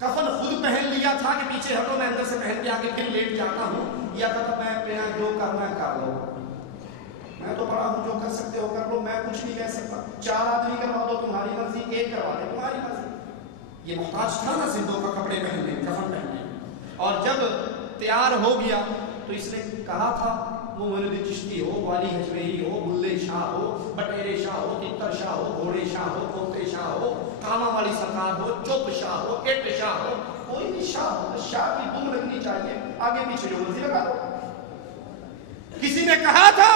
کفن خود پہن لیا تھا کہ پیچھے ہٹو میں اندر سے پہن کے آگے پھر لیٹ جاتا ہوں، یا کہتا میں جو کرنا ہے کر لو، میں تو بڑا ہوں، جو کر سکتے ہو کر لو، میں کچھ نہیں کہہ سکتا، 4 آدمی کروا دو تمہاری مرضی، 1 کروا دے تمہاری مرضی۔ یہ محتاج تھا نا زندوں کا کپڑے پہننے، کفن پہننے، اور جب تیار ہو گیا تو اس نے کہا تھا وہ مولوی چشتی ہو، والی حجویری ہو، بلے شاہ ہو، بٹیرے شاہ ہو، تتر شاہ ہو، گھوڑے شاہ ہو، کوتے شاہ ہو، کاما والی سرکار ہو، چوپ شاہ ہو، اٹ شاہ ہو، کوئی بھی شاہ ہو، شاہ کی دم لگنی چاہیے، آگے پیچھے جو مرضی لگا دو۔ کسی نے کہا تھا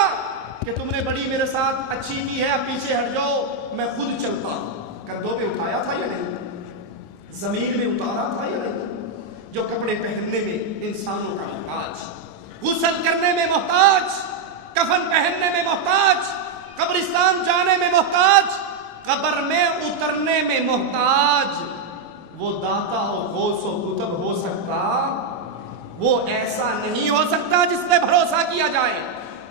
کہ تم نے بڑی میرے ساتھ اچھی کی ہے، اب پیچھے ہٹ جاؤ میں خود چلتا ہوں، کندھوں پہ اٹھایا تھا یا نہیں؟ زمین میں اتارا تھا یا نہیں؟ جو کپڑے پہننے میں انسانوں کا محتاج، غسل کرنے میں محتاج، کفن پہننے میں محتاج، قبرستان جانے میں محتاج، قبر میں اترنے میں محتاج، وہ داتا اور غوث و کتب ہو سکتا، وہ ایسا نہیں ہو سکتا جس پہ بھروسہ کیا جائے۔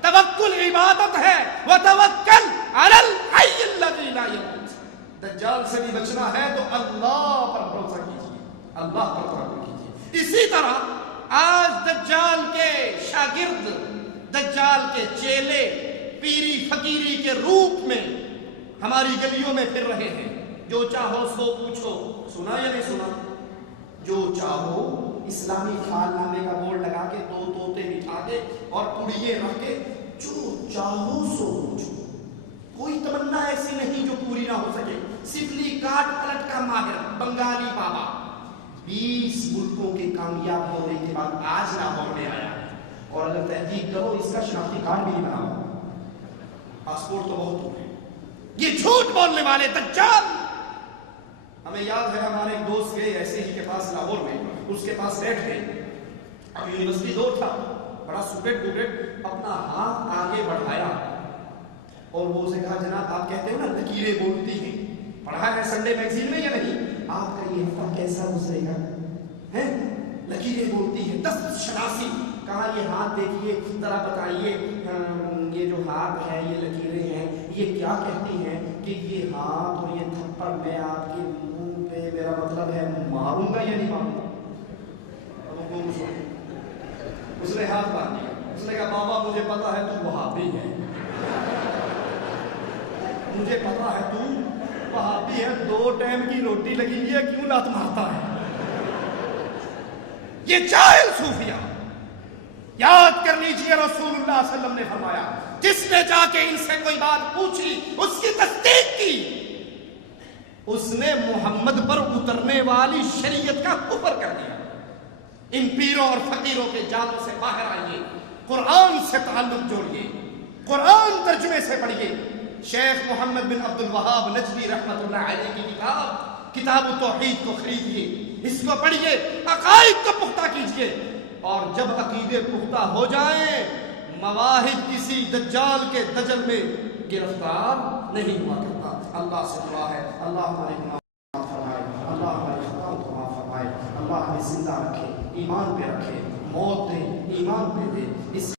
توکل عبادت ہے، وَتَوَكَّلْ عَلَى الْحَيِّ الَّذِي لَا يَمُوتُ۔ دجال سے بھی بچنا ہے تو اللہ پر بھروسہ کیجیے، اللہ پر توکل کیجیے۔ اسی طرح آج دجال کے شاگرد، دجال کے چیلے پیری فقیری کے روپ میں ہماری گلیوں میں پھر رہے ہیں۔ جو چاہو سو پوچھو، سنا یا نہیں سنا؟ جو چاہو اسلامی خال نامے کا بورڈ لگا کے 2 طوطے بٹھا کے اور پڑیے رکھ کے جو چاہو سو پوچھو، کوئی تمنا ایسی نہیں جو پوری نہ ہو سکے۔ سفلی کاٹ پلٹ کا ماہر بنگالی بابا 20 ملکوں کے کامیاب ہونے کے بعد آج لاہور میں آیا، اور اگر تحقیق کرو اس کا شناختی کارڈ بھی نہیں بنا ہوا، پاسپورٹ تو بہت ہو گئے۔ یہ جھوٹ بولنے والے دجال، ہمیں یاد ہے ہمارے ایک دوست گئے ایسے ہی کے پاس لاہور میں، اس کے پاس بیٹھ گئے، اب یونیورسٹی دور تھا، بڑا سپریٹ ڈوریٹ اپنا ہاتھ آگے بڑھایا اور وہ اسے کہا جناب آپ کہتے ہو نا لکیریں بولتی ہیں، پڑھا ہے سنڈے میگزین میں یا نہیں؟ آپ کا یہ ہفتہ کیسا گزرے گا؟ لکیریں بولتی ہیں، 10 شناسی، کہا یہ ہاتھ دیکھیے ذرا بتائیے یہ جو ہاتھ ہے یہ لکیریں ہیں یہ کیا کہتی ہیں کہ یہ ہاتھ اور یہ تھپڑ میں آپ کے منہ پہ میرا مطلب ہے ماروں گا یا نہیں ماروں گا؟ اس نے ہاتھ باندھ دیا، اس نے کہا بابا مجھے پتا ہے تو وہابی ہے، مجھے پتا ہے تو وہابی ہے، 2 ٹائم کی روٹی لگی ہوئی ہے، کیوں لات مارتا ہے؟ یہ جاہل صوفیہ، یاد کر لیجئے رسول اللہ صلی اللہ علیہ وسلم نے فرمایا جس نے جا کے ان سے کوئی بات پوچھی، اس کی تصدیق کی، اس نے محمد پر اترنے والی شریعت کا کفر کر دیا۔ ان پیروں اور فقیروں کے جالوں سے باہر آئیے، قرآن سے تعلق جوڑیے، قرآن ترجمے سے پڑھیے۔ شیخ محمد بن عبد الوہاب نجدی رحمت اللہ علیہ کی کتاب التوحید کو خریدیے، اس کو پڑھیے، عقائد کو پختہ کیجیے، اور جب عقیدے پختہ ہو جائیں مواہب کسی دجال کے دجل میں گرفتار نہیں ہوا کرتا۔ اللہ سے دعا ہے اللہ ہمارے گناہ معاف فرمائے، اللہ ہمارے خطاؤں کو معاف فرمائے، اللہ ہمیں زندہ رکھے، ایمان پہ رکھے، موت دے ایمان پہ دے۔ اس